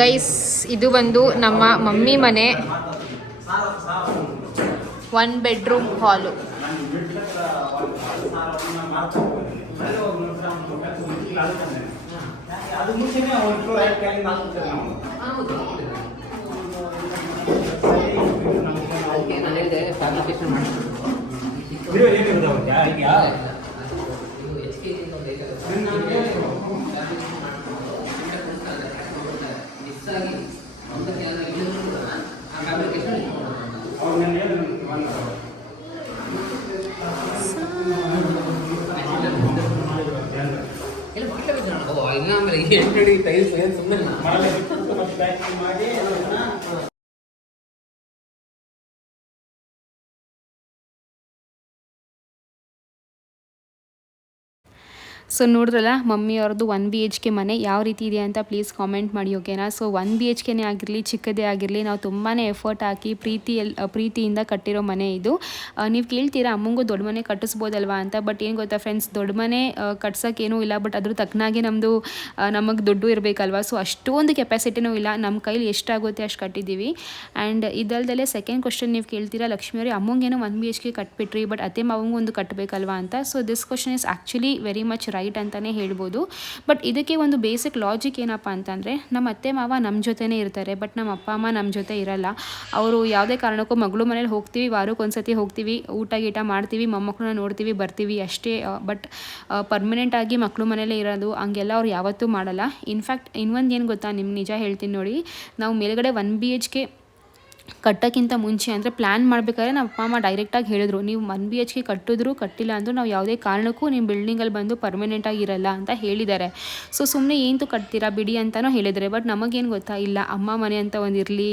Guys ಇದು ಬಂದು ನಮ್ಮ ಮಮ್ಮಿ ಮನೆ, 1 ಬೆಡ್ರೂಮ್ ಹಾಲು. ಸೊ ನೋಡಿದ್ರಲ್ಲ ಮಮ್ಮಿ ಅವ್ರದ್ದು 1 BHK ಮನೆ ಯಾವ ರೀತಿ ಇದೆ ಅಂತ ಪ್ಲೀಸ್ ಕಾಮೆಂಟ್ ಮಾಡಿ, ಓಕೆನಾ. ಸೊ 1 BHKನೇ ಆಗಿರಲಿ ಚಿಕ್ಕದೇ ಆಗಿರಲಿ ನಾವು ತುಂಬಾ ಎಫರ್ಟ್ ಹಾಕಿ ಪ್ರೀತಿಯಿಂದ ಕಟ್ಟಿರೋ ಮನೆ ಇದು. ನೀವು ಕೇಳ್ತೀರಾ ಅಮ್ಮಂಗೂ ದೊಡ್ಡ ಮನೆ ಕಟ್ಟಿಸ್ಬೋದಲ್ವಾ ಅಂತ. ಬಟ್ ಏನು ಗೊತ್ತಾ ಫ್ರೆಂಡ್ಸ್, ದೊಡ್ಡ ಮನೆ ಕಟ್ಸೋಕ್ಕೇನೂ ಇಲ್ಲ, ಬಟ್ ಅದ್ರ ತಕ್ಕನಾಗೆ ನಮಗೆ ದುಡ್ಡು ಇರಬೇಕಲ್ವ. ಸೊ ಅಷ್ಟೊಂದು ಕೆಪಾಸಿಟಿನೂ ಇಲ್ಲ, ನಮ್ಮ ಕೈಲಿ ಎಷ್ಟಾಗುತ್ತೆ ಅಷ್ಟು ಕಟ್ಟಿದ್ದೀವಿ. ಆ್ಯಂಡ್ ಇದಲ್ದಲ್ಲೇ ಸೆಕೆಂಡ್ ಕ್ವಶನ್ ನೀವು ಕೇಳ್ತೀರಾ, ಲಕ್ಷ್ಮಿಯವರೇ ಅಮ್ಮಂಗೇನೋ 1 BHK ಕಟ್ಬಿಟ್ರಿ, ಬಟ್ ಅತ್ತೆ ಮಾವಂಗೂ ಒಂದು ಕಟ್ಟಬೇಕಲ್ವಾ ಅಂತ. So this question is actually very much right ಅಂತಲೇ ಹೇಳ್ಬೋದು. ಬಟ್ ಇದಕ್ಕೆ ಒಂದು ಬೇಸಿಕ್ ಲಾಜಿಕ್ ಏನಪ್ಪ ಅಂತಂದರೆ, ನಮ್ಮ ಅತ್ತೆ ಮಾವ ನಮ್ಮ ಜೊತೆನೇ ಇರ್ತಾರೆ, ಬಟ್ ನಮ್ಮ ಅಪ್ಪ ಅಮ್ಮ ನಮ್ಮ ಜೊತೆ ಇರಲ್ಲ. ಅವರು ಯಾವುದೇ ಕಾರಣಕ್ಕೂ ಮಗಳು ಮನೇಲಿ ಹೋಗ್ತೀವಿ, ವಾರಕ್ಕೊಂದ್ಸತಿ ಹೋಗ್ತೀವಿ, ಊಟ ಗೀಟ ಮಾಡ್ತೀವಿ, ಮೊಮ್ಮಕ್ಕಳನ್ನ ನೋಡ್ತೀವಿ, ಬರ್ತೀವಿ ಅಷ್ಟೇ. ಬಟ್ ಪರ್ಮನೆಂಟಾಗಿ ಮಕ್ಕಳು ಮನೇಲೇ ಇರೋದು ಹಂಗೆಲ್ಲ ಅವ್ರು ಯಾವತ್ತೂ ಮಾಡಲ್ಲ. ಇನ್ಫ್ಯಾಕ್ಟ್ ಇನ್ನೊಂದು ಏನು ಗೊತ್ತಾ, ನಿಮ್ಗೆ ನಿಜ ಹೇಳ್ತೀನಿ ನೋಡಿ, ನಾವು ಮೇಲ್ಗಡೆ 1 BHK ಕಟ್ಟೋಕ್ಕಿಂತ ಮುಂಚೆ ಅಂದರೆ ಪ್ಲ್ಯಾನ್ ಮಾಡಬೇಕಾದ್ರೆ ನಮ್ಮ ಅಪ್ಪ ಅಮ್ಮ ಡೈರೆಕ್ಟಾಗಿ ಹೇಳಿದ್ರು, ನೀವು 1 BHK ಕಟ್ಟಿದ್ರು ಕಟ್ಟಿಲ್ಲ ಅಂದರೂ ನಾವು ಯಾವುದೇ ಕಾರಣಕ್ಕೂ ನಿಮ್ಮ ಬಿಲ್ಡಿಂಗಲ್ಲಿ ಬಂದು ಪರ್ಮನೆಂಟಾಗಿ ಇರಲ್ಲ ಅಂತ ಹೇಳಿದ್ದಾರೆ. ಸೊ ಸುಮ್ಮನೆ ಏನು ಕಟ್ತೀರಾ ಬಿಡಿ ಅಂತಲೂ ಹೇಳಿದ್ದಾರೆ. ಬಟ್ ನಮಗೇನು ಗೊತ್ತಾ, ಇಲ್ಲ ಅಮ್ಮ ಮನೆ ಅಂತ ಒಂದು ಇರಲಿ,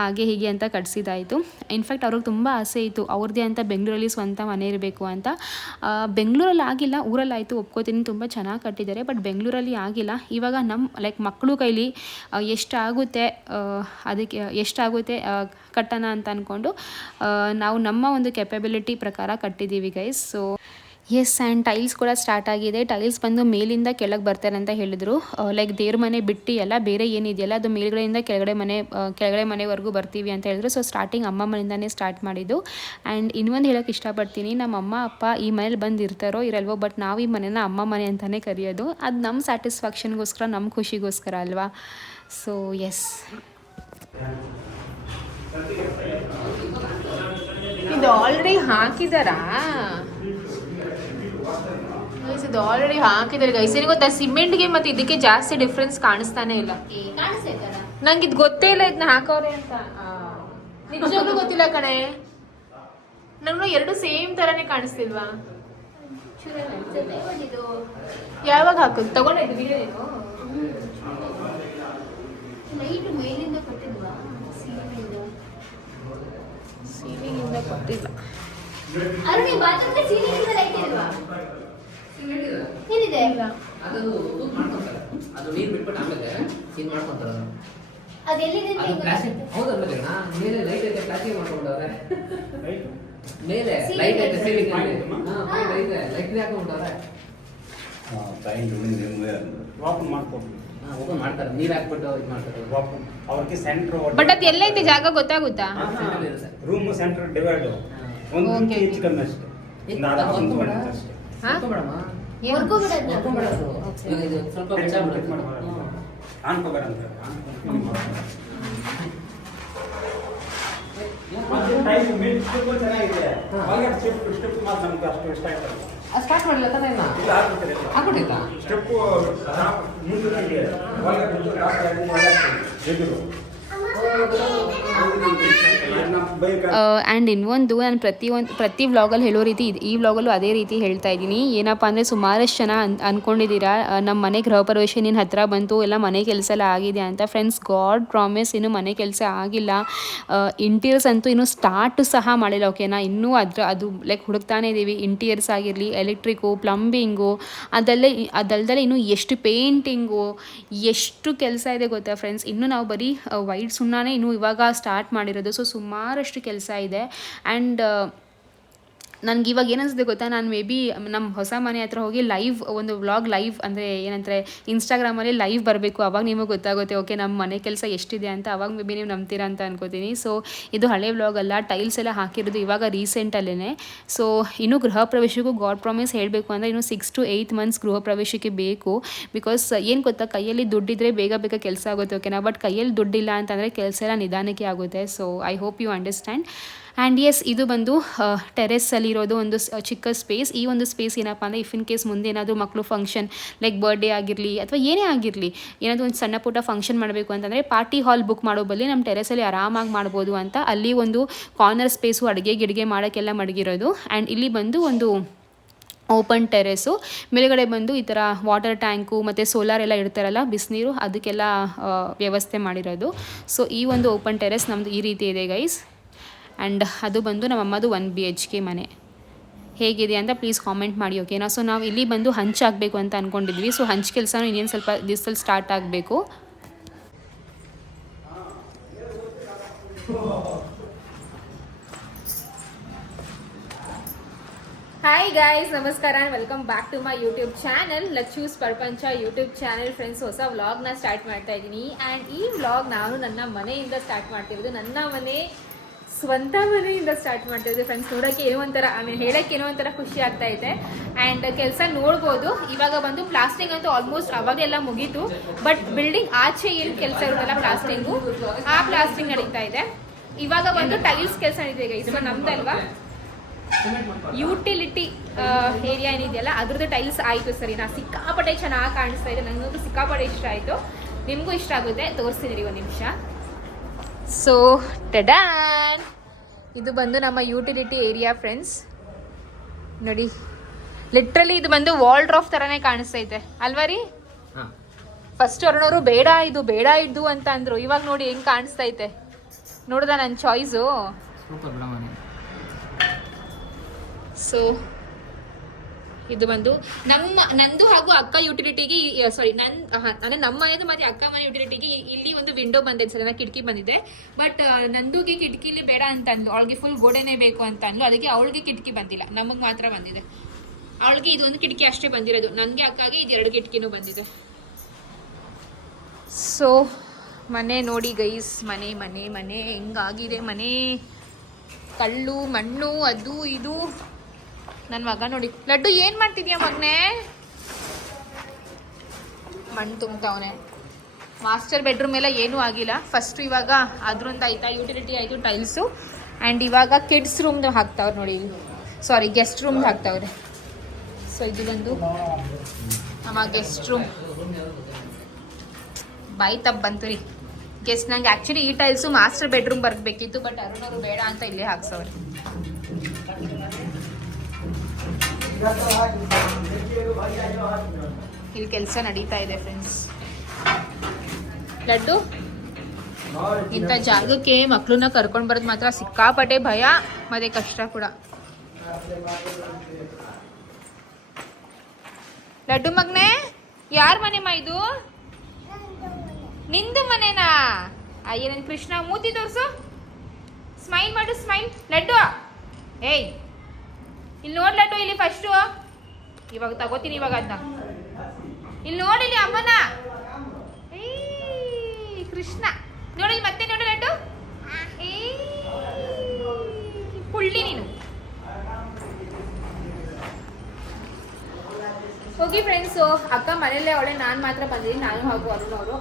ಹಾಗೆ ಹೀಗೆ ಅಂತ ಕಟ್ಸಿದ್ದಾಯಿತು. ಇನ್ಫ್ಯಾಕ್ಟ್ ಅವ್ರಿಗೆ ತುಂಬ ಆಸೆ ಇತ್ತು ಅವ್ರದ್ದೇ ಅಂತ ಬೆಂಗಳೂರಲ್ಲಿ ಸ್ವಂತ ಮನೆ ಇರಬೇಕು ಅಂತ. ಬೆಂಗಳೂರಲ್ಲಿ ಆಗಿಲ್ಲ, ಊರಲ್ಲಿ ಆಯಿತು, ಒಪ್ಕೋತೀನಿ, ತುಂಬ ಚೆನ್ನಾಗಿ ಕಟ್ಟಿದ್ದಾರೆ. ಬಟ್ ಬೆಂಗಳೂರಲ್ಲಿ ಆಗಿಲ್ಲ. ಇವಾಗ ನಮ್ಮ ಮಕ್ಕಳು ಕೈಲಿ ಎಷ್ಟಾಗುತ್ತೆ ಕಟ್ಟೋಣ ಅಂತ ಅಂದ್ಕೊಂಡು ನಾವು ನಮ್ಮ ಒಂದು ಕೆಪಬಿಲಿಟಿ ಪ್ರಕಾರ ಕಟ್ಟಿದ್ದೀವಿ guys. So yes, and tiles ಕೂಡ ಸ್ಟಾರ್ಟ್ ಆಗಿದೆ. ಟೈಲ್ಸ್ ಬಂದು ಮೇಲಿಂದ ಕೆಳಗೆ ಬರ್ತಾರೆ ಅಂತ ಹೇಳಿದ್ರು. ಲೈಕ್ ದೇವ್ರ ಮನೆ ಬಿಟ್ಟು ಎಲ್ಲ ಬೇರೆ ಏನಿದೆಯಲ್ಲ ಅದು ಮೇಲ್ಗಡೆಯಿಂದ ಕೆಳಗಡೆ ಮನೆವರೆಗೂ ಬರ್ತೀವಿ ಅಂತ ಹೇಳಿದ್ರು. ಸೊ ಸ್ಟಾರ್ಟಿಂಗ್ ಅಮ್ಮ ಮನೆಯಿಂದನೇ ಸ್ಟಾರ್ಟ್ ಮಾಡಿದ್ದು. ಆ್ಯಂಡ್ ಇನ್ನೊಂದು ಹೇಳೋಕ್ಕೆ ಇಷ್ಟಪಡ್ತೀನಿ, ನಮ್ಮ ಅಮ್ಮ ಅಪ್ಪ ಈ ಮನೇಲಿ ಬಂದು ಇರ್ತಾರೋ ಇರಲ್ವೋ, ಬಟ್ ನಾವು ಈ ಮನೇನ ಅಮ್ಮ ಮನೆ ಅಂತಲೇ ಕರೆಯೋದು. ಅದು ನಮ್ಮ ಸ್ಯಾಟಿಸ್ಫ್ಯಾಕ್ಷನ್ಗೋಸ್ಕರ, ನಮ್ಮ ಖುಷಿಗೋಸ್ಕರ ಅಲ್ವಾ. ಸೊ ಎಸ್, ಇದು ಆಲ್ರೆಡಿ ಹಾಕಿದಾರಾ? ಇದು ಆಲ್ರೆಡಿ ಹಾಕಿದ್ದಾರೆ ಗೈಸ್. ಏನು ಗೊತ್ತಾ, ಸಿಮೆಂಟ್ಗೆ ಮತ್ತು ಇದಕ್ಕೆ ಜಾಸ್ತಿ ಡಿಫ್ರೆನ್ಸ್ ಕಾಣಿಸ್ತಾನೆ ಇಲ್ಲ. ನಂಗೆ ಇದು ಗೊತ್ತೇ ಇಲ್ಲ ಇದನ್ನ ಹಾಕೋರೆ ಅಂತ. ನಿಜವಾಗ್ಲೂ ಗೊತ್ತಿಲ್ಲ ಕಣೆ, ನಂಗೆ ಎರಡು ಸೇಮ್ ಥರನೇ ಕಾಣಿಸ್ತಿಲ್ವಾ? ಯಾವಾಗ ಹಾಕೋದು ತಗೊಂಡಿದ್ದು ವಿಡಿಯೋ ಸೀಲಿಂಗಿಂದ ಕೊಟ್ಟಿಲ್ಲ. ಬಟ್ ಅದು ಎಲ್ಲೈತೆ ಜಾಗ ಗೊತ್ತಾಗುತ್ತಾ? ರೂಮ್ ಸೆಂಟರ್ ಡಿವೈಡ್ ಒಂದು ಇಂಚ್ ಕಮ್ಮಿ ಅಷ್ಟೇ. ಸ್ಟಾರ್ಟ್ ಮಾಡಲಿಲ್ಲ ತಾನೇ? ಆಗ್ಬಿಟ್ಟಿಲ್ಲ ಸ್ಟೆಪ್ ಆ್ಯಂಡ್ ಇನ್ನೊಂದು ನಾನು ಪ್ರತಿ ವ್ಲಾಗಲ್ಲಿ ಹೇಳೋ ರೀತಿ ಈ ವ್ಲಾಗಲ್ಲೂ ಅದೇ ರೀತಿ ಹೇಳ್ತಾ ಇದ್ದೀನಿ. ಏನಪ್ಪ ಅಂದರೆ, ಸುಮಾರಷ್ಟು ಜನ ಅಂದ್ಕೊಂಡಿದ್ದೀರಾ ನಮ್ಮ ಮನೆ ಗೃಹ ಪ್ರವೇಶ ಇನ್ನೇನು ಹತ್ತಿರ ಬಂತು, ಎಲ್ಲ ಮನೆ ಕೆಲಸ ಎಲ್ಲ ಆಗಿದೆ ಅಂತ. ಫ್ರೆಂಡ್ಸ್, ಗಾಡ್ ಪ್ರಾಮಿಸ್, ಇನ್ನೂ ಮನೆ ಕೆಲಸ ಆಗಿಲ್ಲ. ಇಂಟೀರಿಯರ್ಸ್ ಅಂತೂ ಇನ್ನೂ ಸ್ಟಾರ್ಟು ಸಹ ಮಾಡಿಲ್ಲ, ಓಕೆನಾ. ಇನ್ನೂ ಅದು ಲೈಕ್ ಹುಡುಕ್ತಾನೆ ಇದ್ದೀವಿ. ಇಂಟೀರಿಯರ್ಸ್ ಆಗಿರಲಿ, ಎಲೆಕ್ಟ್ರಿಕ್ಕು, ಪ್ಲಂಬಿಂಗು, ಅದಲ್ದಲ್ಲೇ ಇನ್ನೂ ಎಷ್ಟು ಪೇಂಟಿಂಗು, ಎಷ್ಟು ಕೆಲಸ ಇದೆ ಗೊತ್ತಾ ಫ್ರೆಂಡ್ಸ್. ಇನ್ನೂ ನಾವು ಬರೀ ವೈಟ್ ಸುಣ್ಣನೇ ಇನ್ನೂ ಇವಾಗ ಸ್ಟಾರ್ಟ್ ಮಾಡಿರೋದು. ಸೊ ಸುಮಾರಷ್ಟು ಕೆಲಸ ಇದೆ. ಆ್ಯಂಡ್ ನನಗೆ ಇವಾಗ ಏನನ್ನಿಸ್ದೆ ಗೊತ್ತಾ, ನಾನು ಮೇ ಬಿ ನಮ್ಮ ಹೊಸ ಮನೆ ಹತ್ರ ಹೋಗಿ ಒಂದು ವ್ಲಾಗ್ ಲೈವ್ ಅಂದರೆ ಏನಂದರೆ ಇನ್ಸ್ಟಾಗ್ರಾಮಲ್ಲಿ ಲೈವ್ ಬರಬೇಕು. ಅವಾಗ ನಿಮಗೆ ಗೊತ್ತಾಗುತ್ತೆ ಓಕೆ ನಮ್ಮ ಮನೆ ಕೆಲಸ ಎಷ್ಟಿದೆ ಅಂತ. ಅವಾಗ ಮೇ ಬಿ ನೀವು ನಂಬ್ತೀರಾ ಅಂತ ಅನ್ಕೋತೀನಿ. ಸೊ ಇದು ಹಳೆ ವ್ಲಾಗ್ ಅಲ್ಲ, ಟೈಲ್ಸ್ ಎಲ್ಲ ಹಾಕಿರೋದು ಇವಾಗ ರೀಸೆಂಟಲ್ಲೇ. ಸೊ ಇನ್ನೂ ಗೃಹ ಪ್ರವೇಶಕ್ಕೂ ಗಾಡ್ ಪ್ರಾಮಿಸ್ ಹೇಳಬೇಕು ಅಂದರೆ ಇನ್ನೂ 6 to 8 months ಗೃಹ ಪ್ರವೇಶಕ್ಕೆ ಬೇಕು. ಬಿಕಾಸ್ ಏನು ಗೊತ್ತಾ, ಕೈಯಲ್ಲಿ ದುಡ್ಡಿದ್ರೆ ಬೇಗ ಕೆಲಸ ಆಗುತ್ತೆ ಓಕೆನಾ. ಬಟ್ ಕೈಯಲ್ಲಿ ದುಡ್ಡಿಲ್ಲ ಅಂತಂದರೆ ಕೆಲಸ ಎಲ್ಲ ನಿಧಾನಕ್ಕೆ ಆಗುತ್ತೆ. So I hope you understand. And yes, ಇದು ಬಂದು ಟೆರೆಸ್ಸಲ್ಲಿರೋದು ಒಂದು ಚಿಕ್ಕ ಸ್ಪೇಸ್. ಈ ಒಂದು ಸ್ಪೇಸ್ ಏನಪ್ಪ ಅಂದರೆ ಇಫ್ ಇನ್ ಕೇಸ್ ಮುಂದೆ ಏನಾದರೂ ಮಕ್ಕಳು ಫಂಕ್ಷನ್ ಲೈಕ್ ಬರ್ಡೇ ಆಗಿರಲಿ ಅಥವಾ ಏನೇ ಆಗಿರಲಿ, ಏನಾದರೂ ಒಂದು ಸಣ್ಣ ಪುಟ್ಟ ಫಂಕ್ಷನ್ ಮಾಡಬೇಕು ಅಂತಂದರೆ ಪಾರ್ಟಿ ಹಾಲ್ ಬುಕ್ ಮಾಡೋ ಬದಲು ನಮ್ಮ ಟೆರೆಸಲ್ಲಿ ಆರಾಮಾಗಿ ಮಾಡ್ಬೋದು ಅಂತ ಅಲ್ಲಿ ಒಂದು ಕಾರ್ನರ್ ಸ್ಪೇಸು ಗಿಡಿಗೆ ಮಾಡೋಕ್ಕೆಲ್ಲ ಮಡಗಿರೋದು. ಆ್ಯಂಡ್ ಇಲ್ಲಿ ಬಂದು ಒಂದು ಓಪನ್ ಟೆರೆಸು, ಮೇಲ್ಗಡೆ ಬಂದು ಈ ಥರ ವಾಟರ್ ಟ್ಯಾಂಕು ಮತ್ತು ಸೋಲಾರ್ ಎಲ್ಲ ಇಡ್ತಾರಲ್ಲ ಬಿಸಿನೀರು, ಅದಕ್ಕೆಲ್ಲ ವ್ಯವಸ್ಥೆ ಮಾಡಿರೋದು. ಸೊ ಈ ಒಂದು ಓಪನ್ ಟೆರೆಸ್ ನಮ್ಮದು ಈ ರೀತಿ ಇದೆ ಗೈಸ್. ಆ್ಯಂಡ್ ಅದು ಬಂದು ನಮ್ಮಮ್ಮದು 1 BHK ಮನೆ. ಹೇಗಿದೆ ಅಂತ ಪ್ಲೀಸ್ ಕಾಮೆಂಟ್ ಮಾಡಿ ಓಕೆನಾ. ಸೊ ನಾವು ಇಲ್ಲಿ ಬಂದು ಹಂಚಾಗಬೇಕು ಅಂತ ಅಂದ್ಕೊಂಡಿದ್ವಿ. ಸೊ ಹಂಚು ಕೆಲಸನೂ ಇನ್ನೇನು ಸ್ವಲ್ಪ ದಿವಸದಲ್ಲಿ ಸ್ಟಾರ್ಟ್ ಆಗಬೇಕು. ಹಾಯ್ ಗಾಯ್ಸ್, ನಮಸ್ಕಾರ and welcome back to my YouTube channel ಲಚ್ಚೂಸ್ ಪ್ರಪಂಚ ಯೂಟ್ಯೂಬ್ ಚಾನಲ್. ಫ್ರೆಂಡ್ಸ್, ಹೊಸ ವ್ಲಾಗ್ನ ಸ್ಟಾರ್ಟ್ ಮಾಡ್ತಾ ಇದ್ದೀನಿ. ಆ್ಯಂಡ್ ಈ ವ್ಲಾಗ್ ನಾನು ನನ್ನ ಮನೆಯಿಂದ ಸ್ಟಾರ್ಟ್ ಮಾಡ್ತಿರೋದು, ನನ್ನ ಮನೆ ಸ್ವಂತ ಮನೆಯಿಂದ ಸ್ಟಾರ್ಟ್ ಮಾಡ್ತಿದ್ದೆ ಫ್ರೆಂಡ್ಸ್. ನೋಡೋಕ್ಕೆ ಏನೋ ಒಂಥರ ಹೇಳೋಕ್ಕೆ ಏನೋ ಒಂಥರ ಖುಷಿ ಆಗ್ತಾ ಇದೆ. ಆ್ಯಂಡ್ ಕೆಲಸ ನೋಡ್ಬೋದು, ಇವಾಗ ಬಂದು ಪ್ಲಾಸ್ಟಿಂಗ್ ಅಂತೂ ಆಲ್ಮೋಸ್ಟ್ ಅವಾಗೆಲ್ಲ ಮುಗೀತು. ಬಟ್ ಬಿಲ್ಡಿಂಗ್ ಆಚೆ ಏನು ಕೆಲಸ ಇರುತ್ತಲ್ಲ ಪ್ಲಾಸ್ಟಿಂಗು, ಆ ಪ್ಲಾಸ್ಟಿಂಗ್ ನಡೀತಾ ಇದೆ. ಇವಾಗ ಬಂದು ಟೈಲ್ಸ್ ಕೆಲಸ ನಡೀತಾ ಇದೆ. ಸೊ ನಮ್ದಲ್ವಾ ಯುಟಿಲಿಟಿ ಏರಿಯಾ ಏನಿದೆಯಲ್ಲ ಅದ್ರದ್ದು ಟೈಲ್ಸ್ ಆಯಿತು. ಸರಿ, ನಾ ಸಿಕ್ಕಾಪಟ್ಟೆ ಚೆನ್ನಾಗಿ ಕಾಣಿಸ್ತಾ ಇದೆ. ನನಗಂತೂ ಸಿಕ್ಕಾಪಟ್ಟೆ ಇಷ್ಟ ಆಯಿತು. ನಿಮಗೂ ಇಷ್ಟ ಆಗುತ್ತೆ, ತೋರಿಸ್ತೀನಿ ಒಂದು ನಿಮಿಷ. ಸೊ ಟಡಾನ್, ಇದು ಬಂದು ನಮ್ಮ ಯುಟಿಲಿಟಿ ಏರಿಯಾ ಫ್ರೆಂಡ್ಸ್. ನೋಡಿ, ಲಿಟ್ರಲಿ ಇದು ಬಂದು ವಾಲ್ ಡ್ರಾಫ್ ಥರನೇ ಕಾಣಿಸ್ತೈತೆ ಅಲ್ವಾ ರೀ? ಫಸ್ಟ್ ಅವ್ರನವರು ಬೇಡ ಇದ್ದು ಅಂತ ಅಂದರು. ಇವಾಗ ನೋಡಿ ಹೆಂಗೆ ಕಾಣಿಸ್ತೈತೆ, ನೋಡ್ದ ನನ್ನ ಚಾಯ್ಸು. ಸೊ ಇದು ಬಂದು ನಂದು ಹಾಗೂ ಅಕ್ಕ ಯುಟಿಲಿಟಿಗೆ, ಸಾರಿ ನಮ್ಮ ಮನೆದು ಮತ್ತೆ ಅಕ್ಕ ಮನೆ ಯುಟಿಲಿಟಿಗೆ ಇಲ್ಲಿ ಒಂದು ವಿಂಡೋ ಬಂದಿದೆ ಸರ್, ಕಿಟಕಿ ಬಂದಿದೆ. ಬಟ್ ನಂದುಗೆ ಕಿಟಕಿಲಿ ಬೇಡ ಅಂತ ಅಂದ್ಲು, ಅವಳಿಗೆ ಫುಲ್ ಗೋಡೆನೇ ಬೇಕು ಅಂತ ಅಂದ್ಲು. ಅದಕ್ಕೆ ಅವಳಿಗೆ ಕಿಟಕಿ ಬಂದಿಲ್ಲ, ನಮಗೆ ಮಾತ್ರ ಬಂದಿದೆ. ಅವಳಿಗೆ ಇದೊಂದು ಕಿಟಕಿ ಅಷ್ಟೇ ಬಂದಿರೋದು, ನನಗೆ ಅಕ್ಕಾಗೆ ಇದು 2 ಕಿಟಕಿನೂ ಬಂದಿದೆ. ಸೊ ಮನೆ ನೋಡಿ ಗೈಸ್, ಮನೆ ಹೆಂಗಾಗಿದೆ ಮನೆ. ಕಲ್ಲು ಮಣ್ಣು ಅದು ಇದು. ನನ್ನ ಮಗ ನೋಡಿ, ಲಡ್ಡು ಏನು ಮಾಡ್ತಿದ್ಯಾ ಮಗನೇ? ಮಣ್ಣು ತುಂಬ್ತಾವನೆ. ಮಾಸ್ಟರ್ ಬೆಡ್ರೂಮ್ ಎಲ್ಲ ಏನೂ ಆಗಿಲ್ಲ. ಫಸ್ಟು ಇವಾಗ ಅದ್ರೊಂದು ಆಯ್ತಾ, ಯುಟಿಲಿಟಿ ಆಯಿತು, ಟೈಲ್ಸು. ಆ್ಯಂಡ್ ಇವಾಗ ಕಿಡ್ಸ್ ರೂಮ್ದು ಹಾಕ್ತಾವ್ರೆ ನೋಡಿ, ಸಾರಿ ಗೆಸ್ಟ್ ರೂಮ್ದು ಹಾಕ್ತಾವ್ರೆ. ಸೊ ಇದು ಬಂದು ನಮ್ಮ ಗೆಸ್ಟ್ ರೂಮ್. ಬಾಯಿ ತಪ್ಪು ಬಂತು ರೀ ಗೆಸ್ಟ್. ನಂಗೆ ಆ್ಯಕ್ಚುಲಿ ಈ ಟೈಲ್ಸು ಮಾಸ್ಟರ್ ಬೆಡ್ರೂಮ್ ಬರಬೇಕಿತ್ತು, ಬಟ್ ಅರುಣವರು ಬೇಡ ಅಂತ ಇಲ್ಲೇ ಹಾಕ್ಸವ್ರೆ. ಇಲ್ಲಿ ಕೆಲಸ ನಡೀತಾ ಇದೆ ಫ್ರೆಂಡ್ಸ್. ಲಡ್ಡು, ಇಂಥ ಜಾಗಕ್ಕೆ ಮಕ್ಕಳನ್ನ ಕರ್ಕೊಂಡು ಬರೋದು ಮಾತ್ರ ಸಿಕ್ಕಾಪಟ್ಟೆ ಭಯ ಮತ್ತೆ ಕಷ್ಟ ಕೂಡ. ಲಡ್ಡು ಮಗನೇ, ಯಾರ ಮನೆಮ್ಮ ಇದು? ನಿಂದು ಮನೆನಾ? ಅಯ್ಯ ನನ್ನ ಕೃಷ್ಣ, ಮೂತಿ ತೋರ್ಸು, ಸ್ಮೈಲ್ ಮಾಡು, ಸ್ಮೈಲ್. ಲಡ್ಡು, ಏಯ್ ಇಲ್ಲಿ ನೋಡ್ ಲಡ್ಡು, ಇಲ್ಲಿ ಫಸ್ಟು ಇವಾಗ ತಗೋತೀನಿ. ಇವಾಗ ಅದನ್ನ ಇಲ್ಲಿ ನೋಡಿಲಿ ಅಮ್ಮನ. ಏ ಕೃಷ್ಣ, ನೋಡಿ ಮತ್ತೆ ನೋಡು ಲಡ್ಡು. ಏ ಪುಳ್ಳಿ ನೀನು. ಹೋಗಿ ಫ್ರೆಂಡ್ಸು, ಅಕ್ಕ ಮನೆಯಲ್ಲೇ ಅವಳೆ, ನಾನು ಮಾತ್ರ ಬಂದಿದ್ದೀನಿ, ನಾನು ಹಾಗೂ ಅರುಣ್ ಅವರು.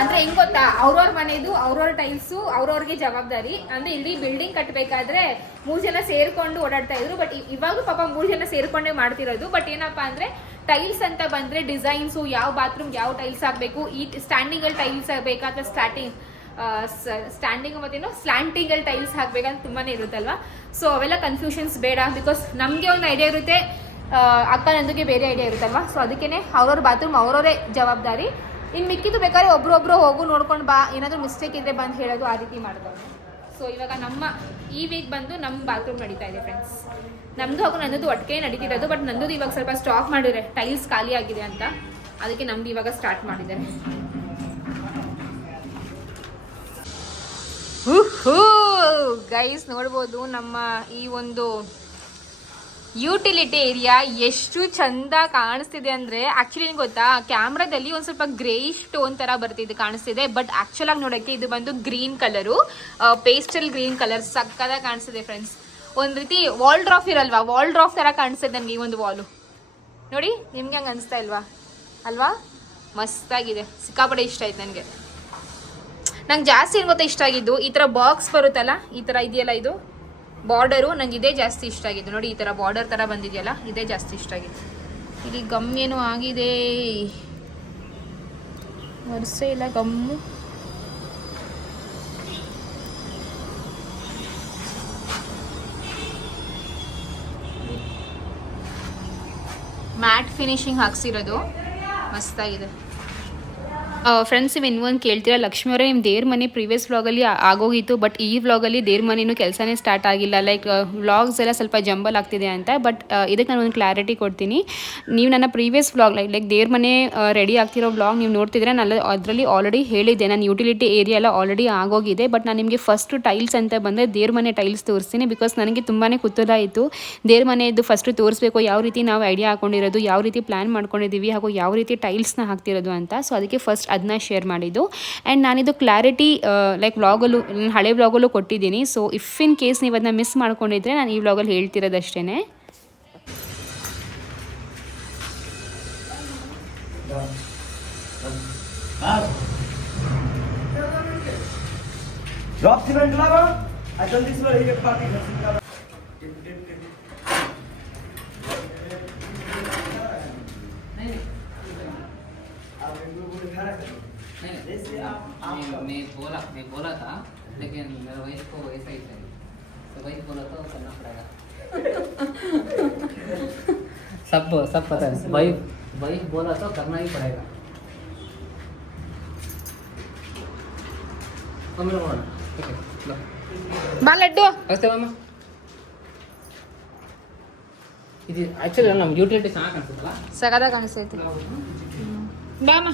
ಅಂದ್ರೆ ಹೆಂಗ್ ಗೊತ್ತಾ, ಅವ್ರವ್ರ ಮನೆದು ಅವ್ರವ್ರ ಟೈಲ್ಸು ಅವ್ರವ್ರಿಗೆ ಜವಾಬ್ದಾರಿ. ಅಂದ್ರೆ ಇಲ್ಲಿ ಬಿಲ್ಡಿಂಗ್ ಕಟ್ಟಬೇಕಾದ್ರೆ 3 ಜನ ಸೇರ್ಕೊಂಡು ಓಡಾಡ್ತಾ ಇದ್ರು. ಬಟ್ ಇವಾಗ ಪಾಪ 3 ಜನ ಸೇರ್ಕೊಂಡೇ ಮಾಡ್ತಿರೋದು. ಬಟ್ ಏನಪ್ಪಾ ಅಂದ್ರೆ ಟೈಲ್ಸ್ ಅಂತ ಬಂದ್ರೆ ಡಿಸೈನ್ಸು, ಯಾವ ಬಾತ್ರೂಮ್ ಯಾವ ಟೈಲ್ಸ್ ಹಾಕ್ಬೇಕು, ಈ ಸ್ಟ್ಯಾಂಡಿಂಗ್ ಅಲ್ಲಿ ಟೈಲ್ಸ್ ಹಾಕ್ಬೇಕಾ ಅಥವಾ ಸ್ಟ್ಯಾಂಡಿಂಗ್ ಮತ್ತೇನೋ ಸ್ಲ್ಯಾಂಟಿಂಗ್ ಅಲ್ಲಿ ಟೈಲ್ಸ್ ಹಾಕ್ಬೇಕಂತ ತುಂಬಾನೇ ಇರುತ್ತಲ್ವಾ. ಸೊ ಅವೆಲ್ಲ ಕನ್ಫ್ಯೂಷನ್ಸ್ ಬೇಡ. ಬಿಕಾಸ್ ನಮ್ಗೆ ಒಂದು ಐಡಿಯಾ ಇರುತ್ತೆ, ಅಕ್ಕ ನಂದುಗೆ ಬೇರೆ ಐಡಿಯಾ ಇರುತ್ತಲ್ವಾ. ಸೊ ಅದಕ್ಕೇನೆ ಅವ್ರವ್ರ ಬಾತ್ರೂಮ್ ಅವ್ರವರೇ ಜವಾಬ್ದಾರಿ. ಇನ್ನು ಮಿಕ್ಕಿದ್ದು ಬೇಕಾದ್ರೆ ಒಬ್ರೊಬ್ರು ಹೋಗು ನೋಡ್ಕೊಂಡು ಬಾ, ಏನಾದರೂ ಮಿಸ್ಟೇಕ್ ಇದ್ದರೆ ಬಂದು ಹೇಳೋದು, ಆ ರೀತಿ ಮಾಡ್ತಾರೆ. ಸೊ ಇವಾಗ ಈ ವೀಕ್ ಬಂದು ನಮ್ಮ ಬಾತ್ರೂಮ್ ನಡೀತಾ ಇದೆ ಫ್ರೆಂಡ್ಸ್. ನಮ್ಮದು ಹಾಗೂ ನನ್ನದು ಒಟ್ಟಿಗೆ ನಡೀತಿರೋದು. ಬಟ್ ನನ್ನದು ಇವಾಗ ಸ್ವಲ್ಪ ಸ್ಟಾಕ್ ಮಾಡಿದ್ದಾರೆ, ಟೈಲ್ಸ್ ಖಾಲಿ ಆಗಿದೆ ಅಂತ. ಅದಕ್ಕೆ ನಮ್ದು ಇವಾಗ ಸ್ಟಾರ್ಟ್ ಮಾಡಿದ್ದಾರೆ. ಗೈಸ್ ನೋಡ್ಬೋದು, ನಮ್ಮ ಈ ಒಂದು ಯುಟಿಲಿಟಿ ಏರಿಯಾ ಎಷ್ಟು ಚಂದ ಕಾಣಿಸ್ತಿದೆ ಅಂದರೆ ಆ್ಯಕ್ಚುಲಿ ನಿಮ್ಗೆ ಗೊತ್ತಾ ಕ್ಯಾಮ್ರಾದಲ್ಲಿ ಒಂದು ಸ್ವಲ್ಪ ಗ್ರೇಯಿಶ್ ಟೋನ್ ಥರ ಬರ್ತಿದೆ ಕಾಣಿಸ್ತಿದೆ, ಬಟ್ ಆ್ಯಕ್ಚುಲಾಗಿ ನೋಡೋಕ್ಕೆ ಇದು ಬಂದು green colour, pastel green colour ಸಕ್ಕದಾಗಿ ಕಾಣಿಸ್ತಿದೆ ಫ್ರೆಂಡ್ಸ್. ಒಂದು ರೀತಿ ವಾಲ್ ಡ್ರಾಫ್ ಇರಲ್ವಾ, ವಾಲ್ ಡ್ರಾಫ್ ಥರ ಕಾಣಿಸ್ತಿದೆ ನನಗೆ ಈ ಒಂದು ವಾಲು. ನೋಡಿ ನಿಮ್ಗೆ ಹಂಗೆ ಅನಿಸ್ತಾ ಇಲ್ವಾ ಅಲ್ವಾ? ಮಸ್ತಾಗಿದೆ, ಸಿಕ್ಕಾಪಟ್ಟೆ ಇಷ್ಟ ಆಯ್ತು ನನಗೆ. ನಂಗೆ ಜಾಸ್ತಿ ಏನು ಗೊತ್ತಾ ಇಷ್ಟ ಆಗಿದ್ದು, ಈ ಥರ ಬಾಕ್ಸ್ ಬರುತ್ತಲ್ಲ, ಈ ಥರ ಇದೆಯಲ್ಲ ಇದು ಬಾರ್ಡರು, ನಂಗೆ ಇದೇ ಜಾಸ್ತಿ ಇಷ್ಟ ಆಗಿದ್ದು. ನೋಡಿ ಈ ಥರ ಬಾರ್ಡರ್ ಥರ ಬಂದಿದೆಯಲ್ಲ, ಇದೇ ಜಾಸ್ತಿ ಇಷ್ಟ ಆಗಿತ್ತು. ಇಲ್ಲಿ ಗಮ್ ಏನೋ ಆಗಿದೆ, ವರ್ಷೆ ಇಲ್ಲ ಗಮ್ಮು. ಮ್ಯಾಟ್ ಫಿನಿಶಿಂಗ್ ಹಾಕ್ಸಿರೋದು ಮಸ್ತಾಗಿದೆ. ಫ್ರೆಂಡ್ಸ್ ಇನ್ನೊಂದು ಕೇಳ್ತೀರಾ, ಲಕ್ಷ್ಮಿ ಅವರೇ ನಿಮ್ಮ ದೇವ್ರ ಮನೆ ಪ್ರೀವಿಯಸ್ ವ್ಲಾಗಲ್ಲಿ ಆಗೋಗಿತ್ತು, ಬಟ್ ಈ ವ್ಲಾಗಲ್ಲಿ ದೇವ್ರ ಮನೆಯೂ ಕೆಲಸನೇ ಸ್ಟಾರ್ಟ್ ಆಗಿಲ್ಲ, ಲೈಕ್ ವ್ಲಾಗ್ಸ್ ಎಲ್ಲ ಸ್ವಲ್ಪ ಜಂಬಲ್ ಆಗ್ತಿದೆ ಅಂತ. ಬಟ್ ಇದಕ್ಕೆ ನಾನು ಒಂದು ಕ್ಲಾರಿಟಿ ಕೊಡ್ತೀನಿ. ನೀವು ನನ್ನ ಪ್ರೀವಿಯಸ್ ವ್ಲಾಗ್ ಲೈಕ್ ದೇವ್ರ ಮನೆ ರೆಡಿ ಆಗ್ತಿರೋ ವ್ಲಾಗ್ ನೀವು ನೋಡ್ತಿದ್ರೆ ನಾನು ಅದರಲ್ಲಿ ಆಲ್ರೆಡಿ ಹೇಳಿದ್ದೆ, ನಾನು ಯುಟಿಲಿಟಿ ಏರಿಯಾ ಎಲ್ಲ ಆಲ್ರೆಡಿ ಆಗೋಗಿದೆ. ಬಟ್ ನಾನು ನಿಮಗೆ ಫಸ್ಟು ಟೈಲ್ಸ್ ಅಂತ ಬಂದರೆ ದೇವ್ರ ಮನೆ ಟೈಲ್ಸ್ ತೋರಿಸ್ತೀನಿ, ಬಿಕಾಸ್ ನನಗೆ ತುಂಬಾ ಕುತೂಹಲ ಇತ್ತು ದೇವ್ರ ಮನೆಯದು ಫಸ್ಟು ತೋರಿಸ್ಬೇಕು, ಯಾವ ರೀತಿ ನಾವು ಐಡಿಯಾ ಹಾಕೊಂಡಿರೋದು, ಯಾವ ರೀತಿ ಪ್ಲ್ಯಾನ್ ಮಾಡ್ಕೊಂಡಿದ್ದೀವಿ, ಹಾಗೂ ಯಾವ ರೀತಿ ಟೈಲ್ಸ್ನ ಹಾಕ್ತಿರೋದು ಅಂತ. ಸೊ ಅದಕ್ಕೆ ಫಸ್ಟ್ ಅದನ್ನ ಶೇರ್ ಮಾಡಿದ್ದು. ಆ್ಯಂಡ್ ನಾನಿದು ಕ್ಲಾರಿಟಿ ಲೈಕ್ ವ್ಲಾಗಲ್ಲೂ ಹಳೆ ವ್ಲಾಗಲ್ಲೂ ಕೊಟ್ಟಿದ್ದೀನಿ. ಸೊ ಇಫ್ ಇನ್ ಕೇಸ್ ನೀವು ಅದನ್ನ ಮಿಸ್ ಮಾಡ್ಕೊಂಡಿದ್ರೆ ನಾನು ಈ ವ್ಲಾಗಲ್ಲಿ ಹೇಳ್ತಿರೋದಷ್ಟೇ. मैं बोला था, लेकिन मेरा वाइफ को ऐसा ही चाहिए, तो वाइफ बोला तो करना पड़ेगा. सब पता है, वाइफ बोला तो करना ही पड़ेगा. ಬಾ ಲಡ್ಡು. ಅಷ್ಟೇ ಮಾಮ, ಇದು ಆ್ಯಕ್ಚುಲಿ ನಮ್ಮ ಯುಟಿಲಿಟಿ ಚೆನ್ನಾಗಿ ಕಾಣಿಸುತ್ತಲ್ಲ, ಸಗದ ಕಾಣಿಸ್ತೈತಿ. ಬಾಮ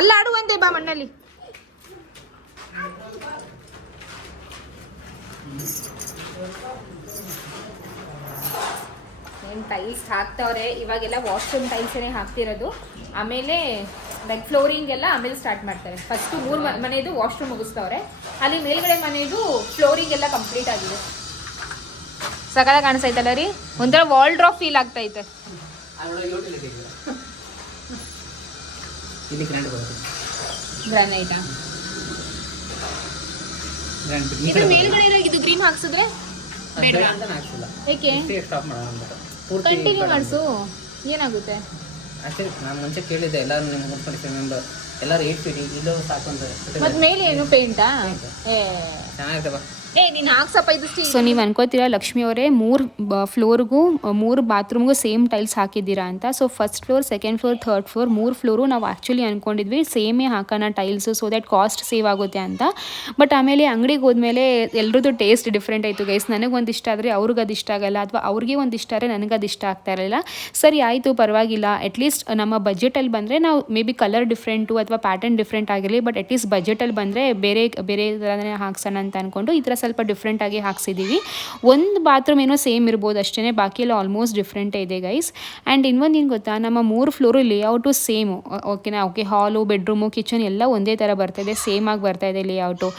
ಅಲ್ಲ ಆಡುವಂತೆ, ಬಾ ಮಣ್ಣಲ್ಲಿ. ಏನು ಟೈಲ್ಸ್ ಹಾಕ್ತವ್ರೆ ಇವಾಗೆಲ್ಲ, ವಾಶ್ರೂಮ್ ಟೈಲ್ಸೇ ಹಾಕ್ತಿರೋದು. ಆಮೇಲೆ ಲೈಕ್ ಫ್ಲೋರಿಂಗ್ ಎಲ್ಲ ಆಮೇಲೆ ಸ್ಟಾರ್ಟ್ ಮಾಡ್ತಾರೆ. ಫಸ್ಟು 3 ಮನೆಯದು ವಾಶ್ರೂಮ್ ಮುಗಿಸ್ತವ್ರೆ, ಅಲ್ಲಿ ಮೇಲ್ಗಡೆ ಮನೆಯದು ಫ್ಲೋರಿಂಗ್ ಎಲ್ಲ ಕಂಪ್ಲೀಟ್ ಆಗಿದೆ. ಸಕಲ ಕಾಣಿಸ್ತೈತಲ್ಲ ರೀ, ಒಂಥರ ವಾಲ್ ಡ್ರಾಪ್ ಫೀಲ್ ಆಗ್ತೈತೆ. ಇಲ್ಲಿ ಗ್ರ್ಯಾಂಡ್ ಬರುತ್ತೆ, ಗ್ರಾನೈಟಾ ಇದು ಮೇಲ್ಗಡೆ ಇದು ಗ್ರೀನ್ ಹಾಕ್ಸಿದ್ರೆ ಬೇಡ ಅಂತ ಹಾಕ್ಸಿಲ್ಲ. ಏಕೆ ಸ್ಟಾಪ್ ಮಾಡೋಣ, ಕಂಟಿನ್ಯೂ ಮಾಡಿಸು, ಏನಾಗುತ್ತೆ? ಆ್ಯಕ್ಚುಲಿ ನಾನು ಮುಂಚೆ ಕೇಳಿದ್ದೆ, ಎಲ್ಲರೂ ನಿಮ್ಮ ಮುಗಿಸ್ಕೊಂಡು ಮೆಂಬರ್ ಎಲ್ಲರೂ 8 ಫೀಟ್ ಇದು ಸಾಕು ಅಂತ. ಮತ್ತೆ ಮೇಲೆ ಏನು ಪೇಂಟಾ? ಚೆನ್ನಾಗಿದೆ ಬಾ. ಸೊ ನೀವು ಅನ್ಕೋತೀರಾ ಲಕ್ಷ್ಮಿ ಅವರೇ 3 ಫ್ಲೋರ್ಗೂ 3 ಬಾತ್ರೂಮ್ಗೂ ಸೇಮ್ ಟೈಲ್ಸ್ ಹಾಕಿದ್ದೀರಾ ಅಂತ. So first floor, second floor, third floor 3 floor ನಾವು ಆ್ಯಕ್ಚುಲಿ ಅಂದ್ಕೊಂಡಿದ್ವಿ ಸೇಮೇ ಹಾಕೋಣ tiles, so that cost save ಆಗುತ್ತೆ ಅಂತ. ಬಟ್ ಆಮೇಲೆ ಅಂಗಡಿಗೆ ಹೋದ್ಮೇಲೆ ಎಲ್ರದ್ದು ಟೇಸ್ಟ್ ಡಿಫ್ರೆಂಟ್ ಆಯಿತು ಗೈಸ್. ನನಗೊಂದು ಇಷ್ಟ ಆದರೆ ಅವ್ರಿಗೆ ಅದು ಇಷ್ಟ ಆಗಲ್ಲ, ಅಥವಾ ಅವ್ರಿಗೆ ಒಂದು ಇಷ್ಟ ಆದರೆ ನನಗೆ ಅದು ಇಷ್ಟ ಆಗ್ತಾ ಇರಲಿಲ್ಲ. ಸರಿ ಆಯಿತು ಪರವಾಗಿಲ್ಲ, ಅಟ್ಲೀಸ್ಟ್ ನಮ್ಮ ಬಜೆಟಲ್ಲಿ ಬಂದರೆ ನಾವು ಮೇ ಬಿ ಕಲರ್ ಡಿಫ್ರೆಂಟು ಅಥವಾ ಪ್ಯಾಟರ್ನ್ ಡಿಫ್ರೆಂಟ್ ಆಗಿರಲಿ, ಬಟ್ ಅಟ್ಲೀಸ್ಟ್ ಬಜೆಟಲ್ಲಿ ಬಂದರೆ ಬೇರೆ ಥರನೇ ಹಾಕ್ಸೋಣ ಅಂತ ಅಂದ್ಕೊಂಡು ಈ ಥರ ಸ್ವಲ್ಪ ಡಿಫ್ರೆಂಟಾಗಿ ಹಾಕ್ಸಿದ್ದೀವಿ. ಒಂದು ಬಾತ್ರೂಮ್ ಏನೋ ಸೇಮ್ ಇರ್ಬೋದು ಅಷ್ಟೇ, ಬಾಕಿ ಎಲ್ಲ ಆಲ್ಮೋಸ್ಟ್ ಡಿಫ್ರೆಂಟೇ ಇದೆ ಗೈಸ್. ಆ್ಯಂಡ್ ಇನ್ನೊಂದು ಏನು ಗೊತ್ತಾ, ನಮ್ಮ 3 ಫ್ಲೋರು ಲೇಔಟು ಸೇಮು, ಓಕೆನಾ? ಓಕೆ, ಹಾಲು, ಬೆಡ್ರೂಮು, ಕಿಚನ್ ಎಲ್ಲ ಒಂದೇ ಥರ ಬರ್ತಾಯಿದೆ, ಸೇಮಾಗಿ ಬರ್ತಾಯಿದೆ ಲೇಔಟು.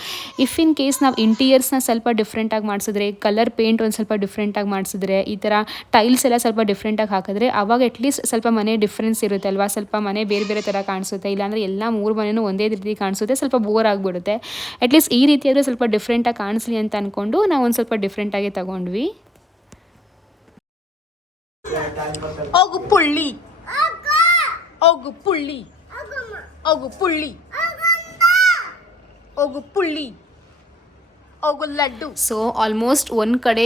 ಇಫ್ ಇನ್ ಕೇಸ್ ನಾವು ಇಂಟೀರಿಯರ್ಸ್ನ ಸ್ವಲ್ಪ ಡಿಫ್ರೆಂಟಾಗಿ ಮಾಡಿಸಿದ್ರೆ, ಕಲರ್ ಪೇಂಟ್ ಒಂದು ಸ್ವಲ್ಪ ಡಿಫ್ರೆಂಟಾಗಿ ಮಾಡಿಸಿದ್ರೆ, ಈ ಥರ ಟೈಲ್ಸ್ ಎಲ್ಲ ಸ್ವಲ್ಪ ಡಿಫ್ರೆಂಟಾಗಿ ಹಾಕಿದ್ರೆ ಆವಾಗ ಅಟ್ಲೀಸ್ಟ್ ಸ್ವಲ್ಪ ಮನೆ ಡಿಫ್ರೆನ್ಸ್ ಇರುತ್ತೆ ಅಲ್ವಾ, ಸ್ವಲ್ಪ ಮನೆ ಬೇರೆ ಬೇರೆ ಥರ ಕಾಣಿಸುತ್ತೆ. ಇಲ್ಲಾಂದರೆ ಎಲ್ಲ 3 ಮನೆಯೂ ಒಂದೇ ರೀತಿ ಕಾಣಿಸುತ್ತೆ, ಸ್ವಲ್ಪ ಬೋರ್ ಆಗಿಬಿಡುತ್ತೆ. ಅಟ್ಲೀಸ್ಟ್ ಈ ರೀತಿಯಾದರೂ ಸ್ವಲ್ಪ ಡಿಫ್ರೆಂಟಾಗಿ ಕಾಣಿಸ್ಲಿ ಅಂತ ಅಂದ್ಕೊಂಡು ನಾವು ಒಂದು ಸ್ವಲ್ಪ ಡಿಫ್ರೆಂಟಾಗಿ ತಗೊಂಡ್ವಿ. ಹೋಗು ಪುಳ್ಳಿ, ಹೋಗು ಪುಳ್ಳಿ, ಹೋಗು ಪುಳ್ಳಿ, ಹೋಗು ಪುಳ್ಳಿ, ಹೋಗು ಲಡ್ಡು. ಸೊ ಆಲ್ಮೋಸ್ಟ್ ಒಂದು ಕಡೆ